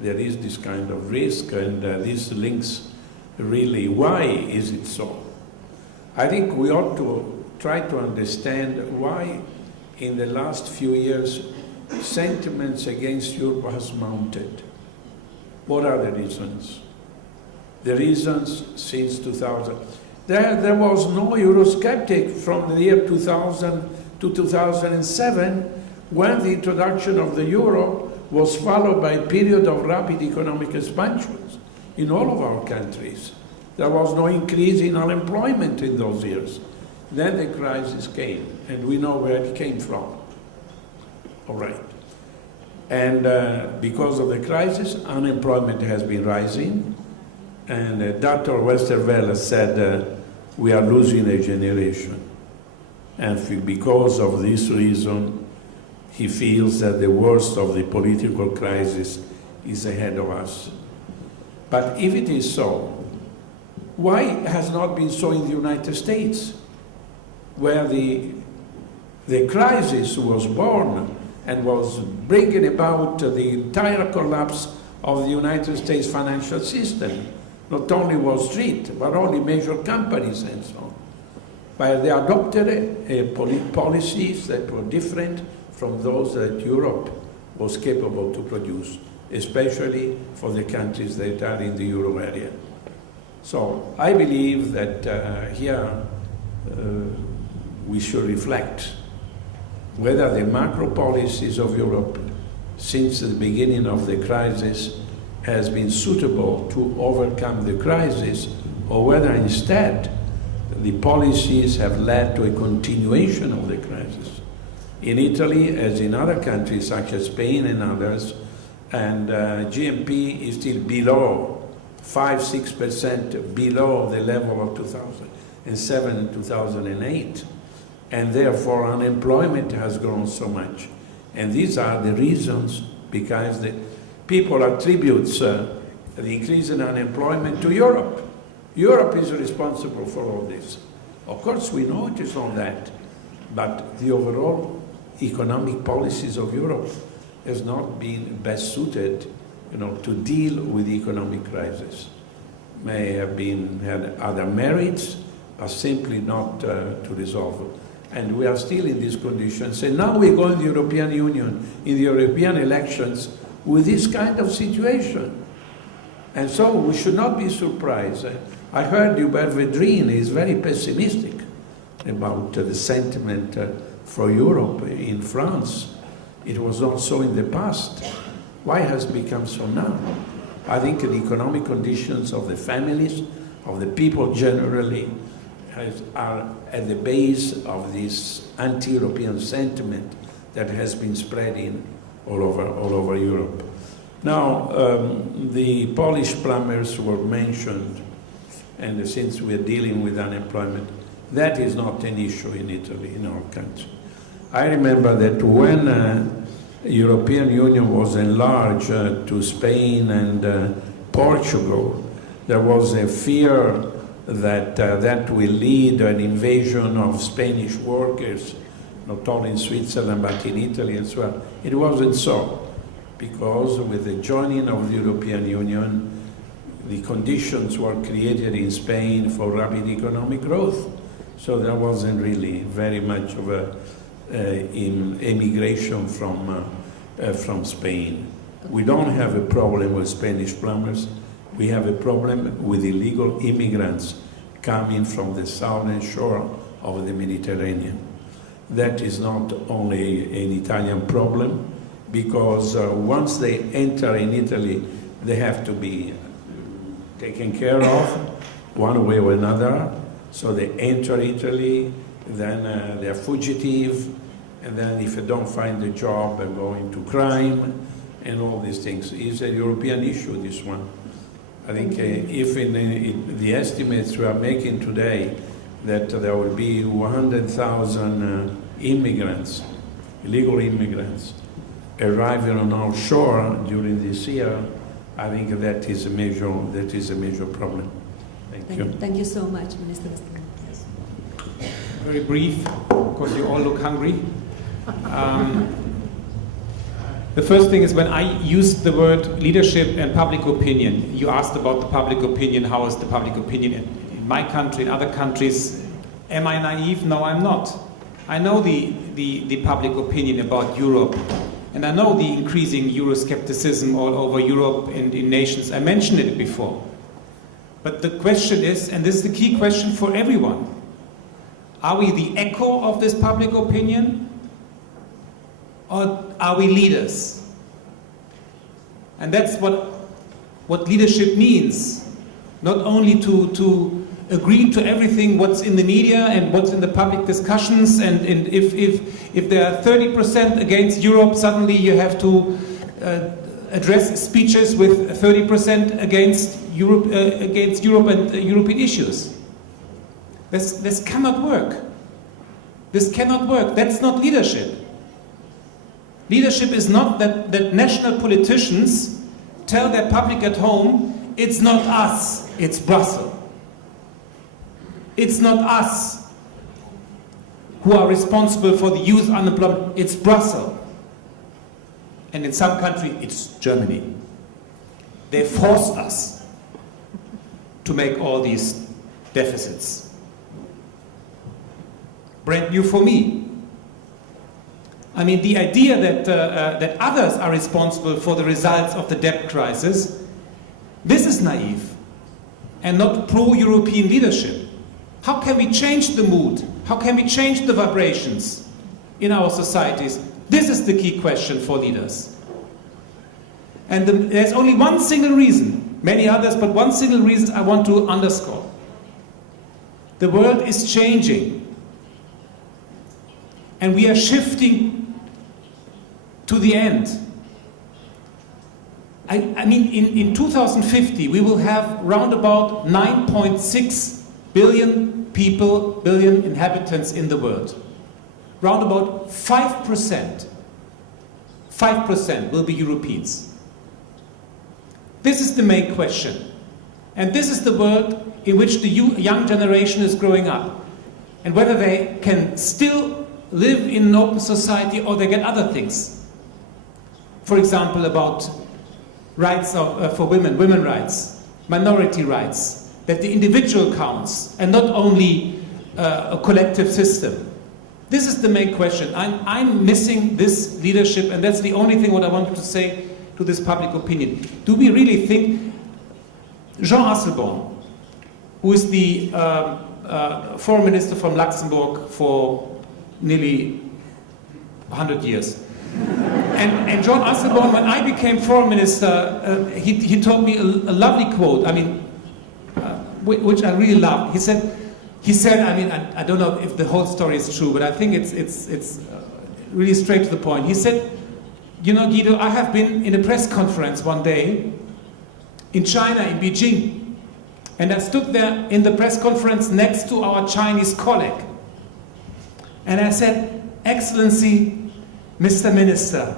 there is this kind of risk, and this links really, why is it so? I think we ought to try to understand why in the last few years sentiments against Europe has mounted. What are the reasons? The reasons since 2000. There was no Eurosceptic from the year 2000 to 2007, when the introduction of the euro was followed by a period of rapid economic expansions in all of our countries. There was no increase in unemployment in those years. Then the crisis came, and we know where it came from. All right. And because of the crisis, unemployment has been rising. And Dr. Westerwelle said, we are losing a generation. And because of this reason, he feels that the worst of the political crisis is ahead of us. But if it is so, why has not been so in the United States, where the crisis was born and was bringing about the entire collapse of the United States financial system? not only Wall Street, but all the major companies and so on. But they adopted policies that were different from those that Europe was capable to produce, especially for the countries that are in the euro area. So I believe that here we should reflect whether the macro policies of Europe since the beginning of the crisis has been suitable to overcome the crisis, or whether instead the policies have led to a continuation of the crisis. In Italy, as in other countries such as Spain and others, and GNP is still below 5-6% below the level of 2007 and 2008, and therefore unemployment has grown so much. And these are the reasons, because the people attribute the increase in unemployment to Europe. Europe is responsible for all this. Of course, we know it is not that, but the overall economic policies of Europe has not been best suited, to deal with the economic crisis. May have had other merits, but simply not to resolve it. And we are still in these conditions. And now we go in the European Union, in the European elections, with this kind of situation. And so we should not be surprised. I heard Hubert Védrine is very pessimistic about the sentiment for Europe in France. It was not so in the past. Why has it become so now? I think the economic conditions of the families, of the people generally, are at the base of this anti-European sentiment that has been spreading all over Europe. Now, the Polish plumbers were mentioned, and since we're dealing with unemployment, that is not an issue in Italy, in our country. I remember that when the European Union was enlarged to Spain and Portugal, there was a fear that that will lead to an invasion of Spanish workers, not only in Switzerland but in Italy as well. It wasn't so, because with the joining of the European Union, the conditions were created in Spain for rapid economic growth. So there wasn't really very much of immigration from Spain. We don't have a problem with Spanish plumbers. We have a problem with illegal immigrants coming from the southern shore of the Mediterranean. That is not only an Italian problem, because once they enter in Italy, they have to be taken care of one way or another. So they enter Italy, then they're fugitive, and then if they don't find a job, they go into crime, and all these things. It's a European issue, this one. I think if in the estimates we are making today, that there will be 100,000 immigrants, illegal immigrants, arriving on our shore during this year, I think that is a major problem. Thank you. Thank you so much, Minister. Very brief, because you all look hungry. The first thing is, when I used the word leadership and public opinion, you asked about the public opinion, how is the public opinion in my country, in other countries. Am I naive? No, I'm not. I know the public opinion about Europe, and I know the increasing Euroscepticism all over Europe and in nations. I mentioned it before. But the question is, and this is the key question for everyone, are we the echo of this public opinion, or are we leaders? And that's what leadership means. Not only to agree to everything what's in the media and what's in the public discussions, and if there are 30% against Europe, suddenly you have to address speeches with 30% against Europe and European issues. This cannot work. This cannot work. That's not leadership. Leadership is not that national politicians tell their public at home, it's not us, it's Brussels. It's not us who are responsible for the youth unemployment, it's Brussels. And in some countries, it's Germany. They forced us. to make all these deficits. Brand new for me. I mean, the idea that others are responsible for the results of the debt crisis, this is naive and not pro-European leadership. How can we change the mood? How can we change the vibrations in our societies? This is the key question for leaders. And there's only one single reason, many others, but one single reason I want to underscore. The world is changing. And we are shifting to the end. I mean, in 2050, we will have round about 9.6 billion people, billion inhabitants in the world. Round about 5% will be Europeans. This is the main question. And this is the world in which the young generation is growing up. And whether they can still live in an open society or they get other things. For example, about rights for women, women rights, minority rights, that the individual counts and not only a collective system. This is the main question. I'm missing this leadership, and that's the only thing what I wanted to say to this public opinion. Do we really think Jean Asselborn, who is the foreign minister from Luxembourg for nearly 100 years, and John Asselborn, when I became foreign minister, he told me a lovely quote, I mean, which I really love. He said, I mean, I don't know if the whole story is true, but I think it's really straight to the point. He said, you know, Guido, I have been in a press conference one day in China, in Beijing, and I stood there in the press conference next to our Chinese colleague. And I said, Excellency, Mr. Minister,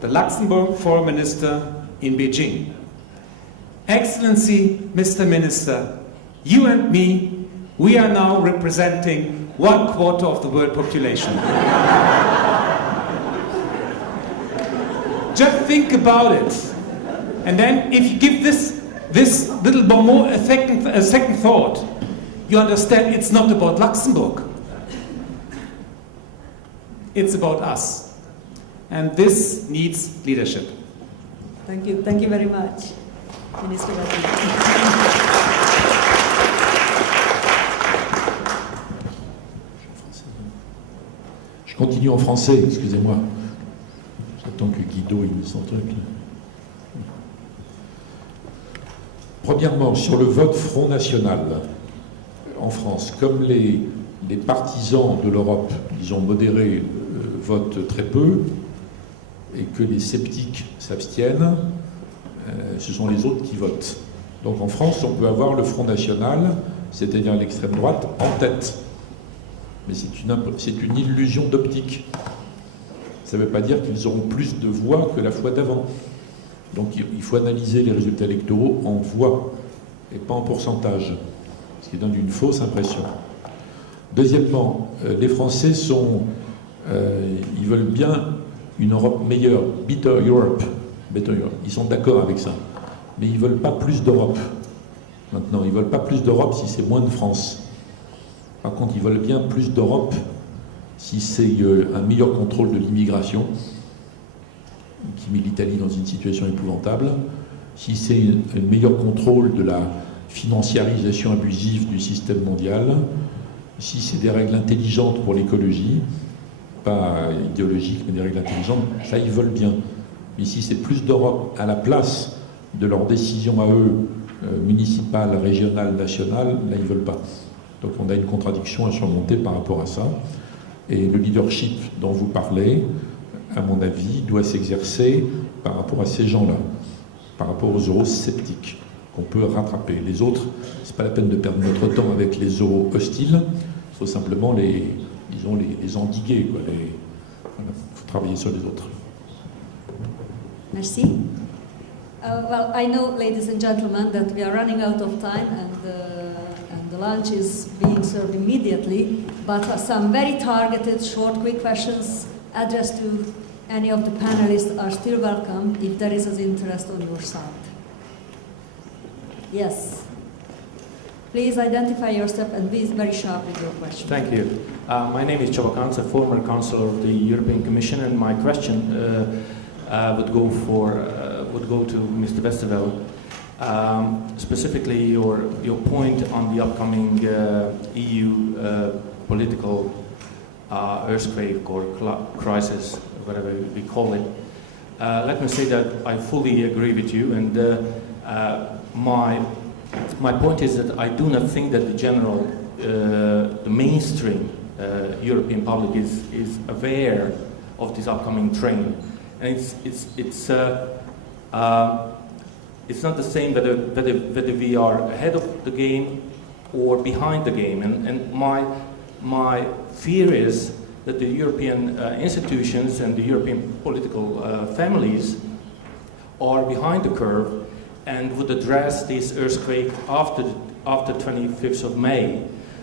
the Luxembourg foreign minister in Beijing. Excellency, Mr. Minister, you and me, we are now representing 1/4 of the world population. Just think about it. And then if you give this little more a second thought, you understand it's not about Luxembourg. It's about us. And this needs leadership. Thank you very much, Minister Rathi. Je continue en français, excusez-moi. J'attends que Guido il dise son truc. Premièrement, sur le vote Front National en France, comme les partisans de l'Europe, disons modérés, votent très peu, et que les sceptiques s'abstiennent, ce sont les autres qui votent. Donc en France, on peut avoir le Front National, c'est-à-dire l'extrême droite, en tête. Mais c'est une illusion d'optique. Ça ne veut pas dire qu'ils auront plus de voix que la fois d'avant. Donc il faut analyser les résultats électoraux en voix et pas en pourcentage, ce qui donne une fausse impression. Deuxièmement, les Français ils veulent bien une Europe meilleure, better Europe. Ils sont d'accord avec ça, mais ils ne veulent pas plus d'Europe. Maintenant, ils ne veulent pas plus d'Europe si c'est moins de France. Par contre, ils veulent bien plus d'Europe si c'est un meilleur contrôle de l'immigration, qui met l'Italie dans une situation épouvantable, si c'est un meilleur contrôle de la financiarisation abusive du système mondial, si c'est des règles intelligentes pour l'écologie, pas idéologiques, mais des règles intelligentes, ça ils veulent bien. Mais si c'est plus d'Europe à la place de leurs décisions à eux, municipales, régionales, nationales, là ils veulent pas. Donc on a une contradiction à surmonter par rapport à ça. Et le leadership dont vous parlez, à mon avis, doit s'exercer par rapport à ces gens-là, par rapport aux eurosceptiques, qu'on peut rattraper. Les autres, c'est pas la peine de perdre notre temps avec les euros hostiles, il faut simplement les endiguer, quoi. Il faut travailler sur les autres. Merci. Well, I know, ladies and gentlemen, that we are running out of time and the lunch is being served immediately, but some very targeted, short, quick questions addressed to any of the panelists are still welcome if there is an interest on your side. Yes. Please identify yourself and be very sharp with your question. Thank you. My name is Csaba Kanca, former Councillor of the European Commission, and my question would go to Mr. Westerveld. Specifically, your point on the upcoming EU political earthquake or crisis, whatever we call it. Let me say that I fully agree with you, and my point is that I do not think that the general, the mainstream European public is aware of this upcoming trend, and it's not the same whether we are ahead of the game or behind the game, and my fear is that the European institutions and the European political families are behind the curve and would address this earthquake after 25th of May.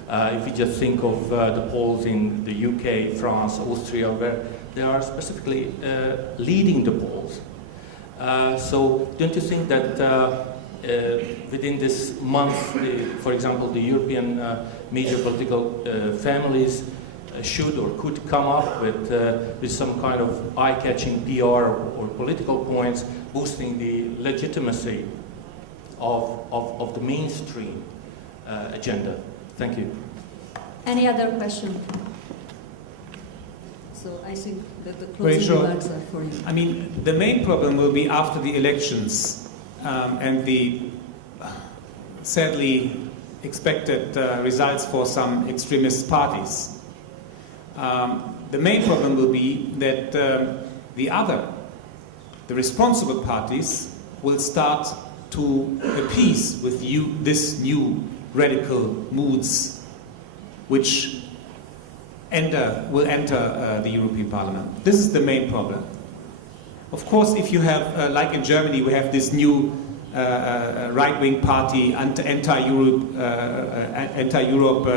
If you just think of the polls in the UK, France, Austria, where they are specifically leading the polls. So don't you think that within this month, for example, the European major political families should or could come up with some kind of eye-catching PR or political points, boosting the legitimacy of the mainstream agenda? Thank you. Any other question? So I think that the closing remarks are for you. I mean, the main problem will be after the elections and the sadly expected results for some extremist parties. The main problem will be that the responsible parties will start to appease with this new radical moods which will enter the European Parliament. This is the main problem. Of course, if you have, like in Germany, we have this new right-wing party, anti-Europe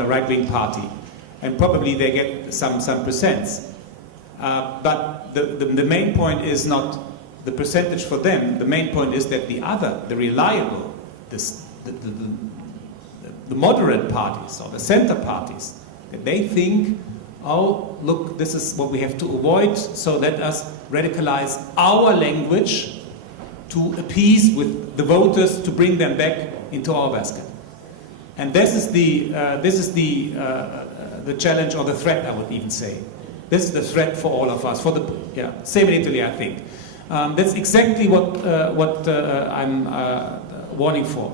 right-wing party, and probably they get some percents. But the main point is not the percentage for them. The main point is that the reliable, the moderate parties or the center parties, that they think, oh, look, this is what we have to avoid, so let us radicalize our language to appease with the voters, to bring them back into our basket. And this is the challenge or the threat, I would even say. This is the threat for all of us. Same in Italy, I think. That's exactly what I'm warning for.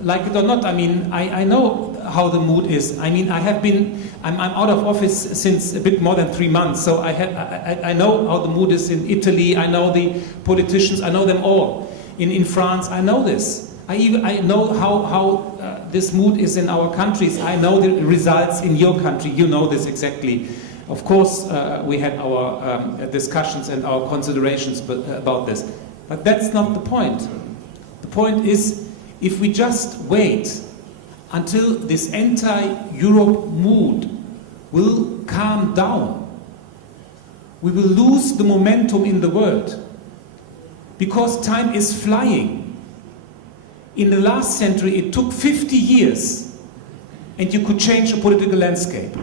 Like it or not, I mean, I know how the mood is. I mean, I'm out of office since a bit more than 3 months, so I know how the mood is in Italy. I know the politicians. I know them all. In France, I know this. I know how this mood is in our countries. I know the results in your country. You know this exactly. Of course, we had our discussions and our considerations about this. But that's not the point. The point is, if we just wait until this anti-Europe mood will calm down, we will lose the momentum in the world. Because time is flying. In the last century, it took 50 years, and you could change a political landscape.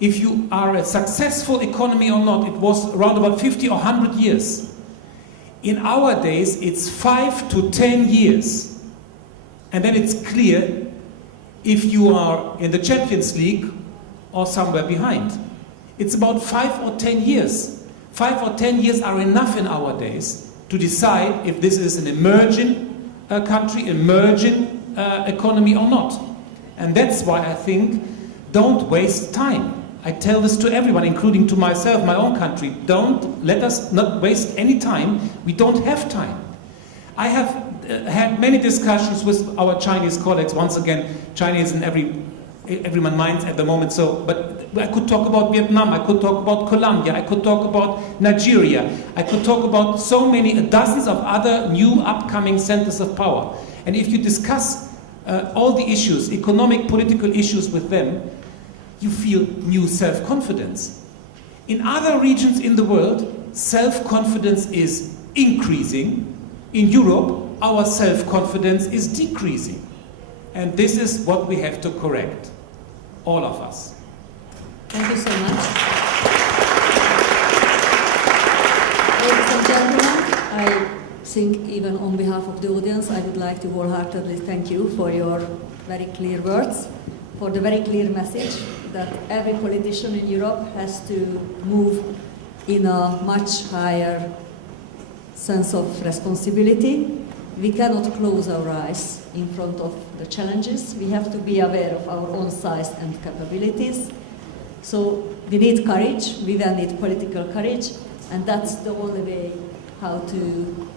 If you are a successful economy or not, it was around about 50 or 100 years. In our days, it's 5 to 10 years. And then it's clear if you are in the Champions League or somewhere behind. It's about 5 or 10 years. 5 or 10 years are enough in our days to decide if this is an emerging country, emerging economy or not. And that's why I think, don't waste time. I tell this to everyone, including to myself, my own country. Let us not waste any time. We don't have time. I have had many discussions with our Chinese colleagues. Once again, China is in everyone's minds at the moment. But I could talk about Vietnam. I could talk about Colombia. I could talk about Nigeria. I could talk about dozens of other new upcoming centers of power. And if you discuss all the issues, economic, political issues with them, you feel new self-confidence. In other regions in the world, self-confidence is increasing. In Europe, our self-confidence is decreasing. And this is what we have to correct, all of us. Thank you so much. Ladies and gentlemen, I think even on behalf of the audience, I would like to wholeheartedly thank you for your very clear words, for the very clear message that every politician in Europe has to move in a much higher sense of responsibility. We cannot close our eyes in front of the challenges. We have to be aware of our own size and capabilities. So we need courage, we will need political courage, and that's the only way how to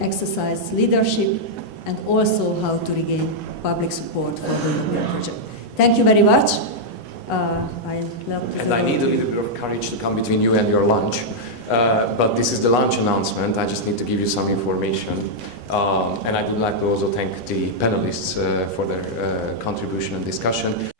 exercise leadership and also how to regain public support for the European project. Thank you very much. And I need a little bit of courage to come between you and your lunch. But this is the lunch announcement. I just need to give you some information. And I would like to also thank the panelists for their contribution and discussion.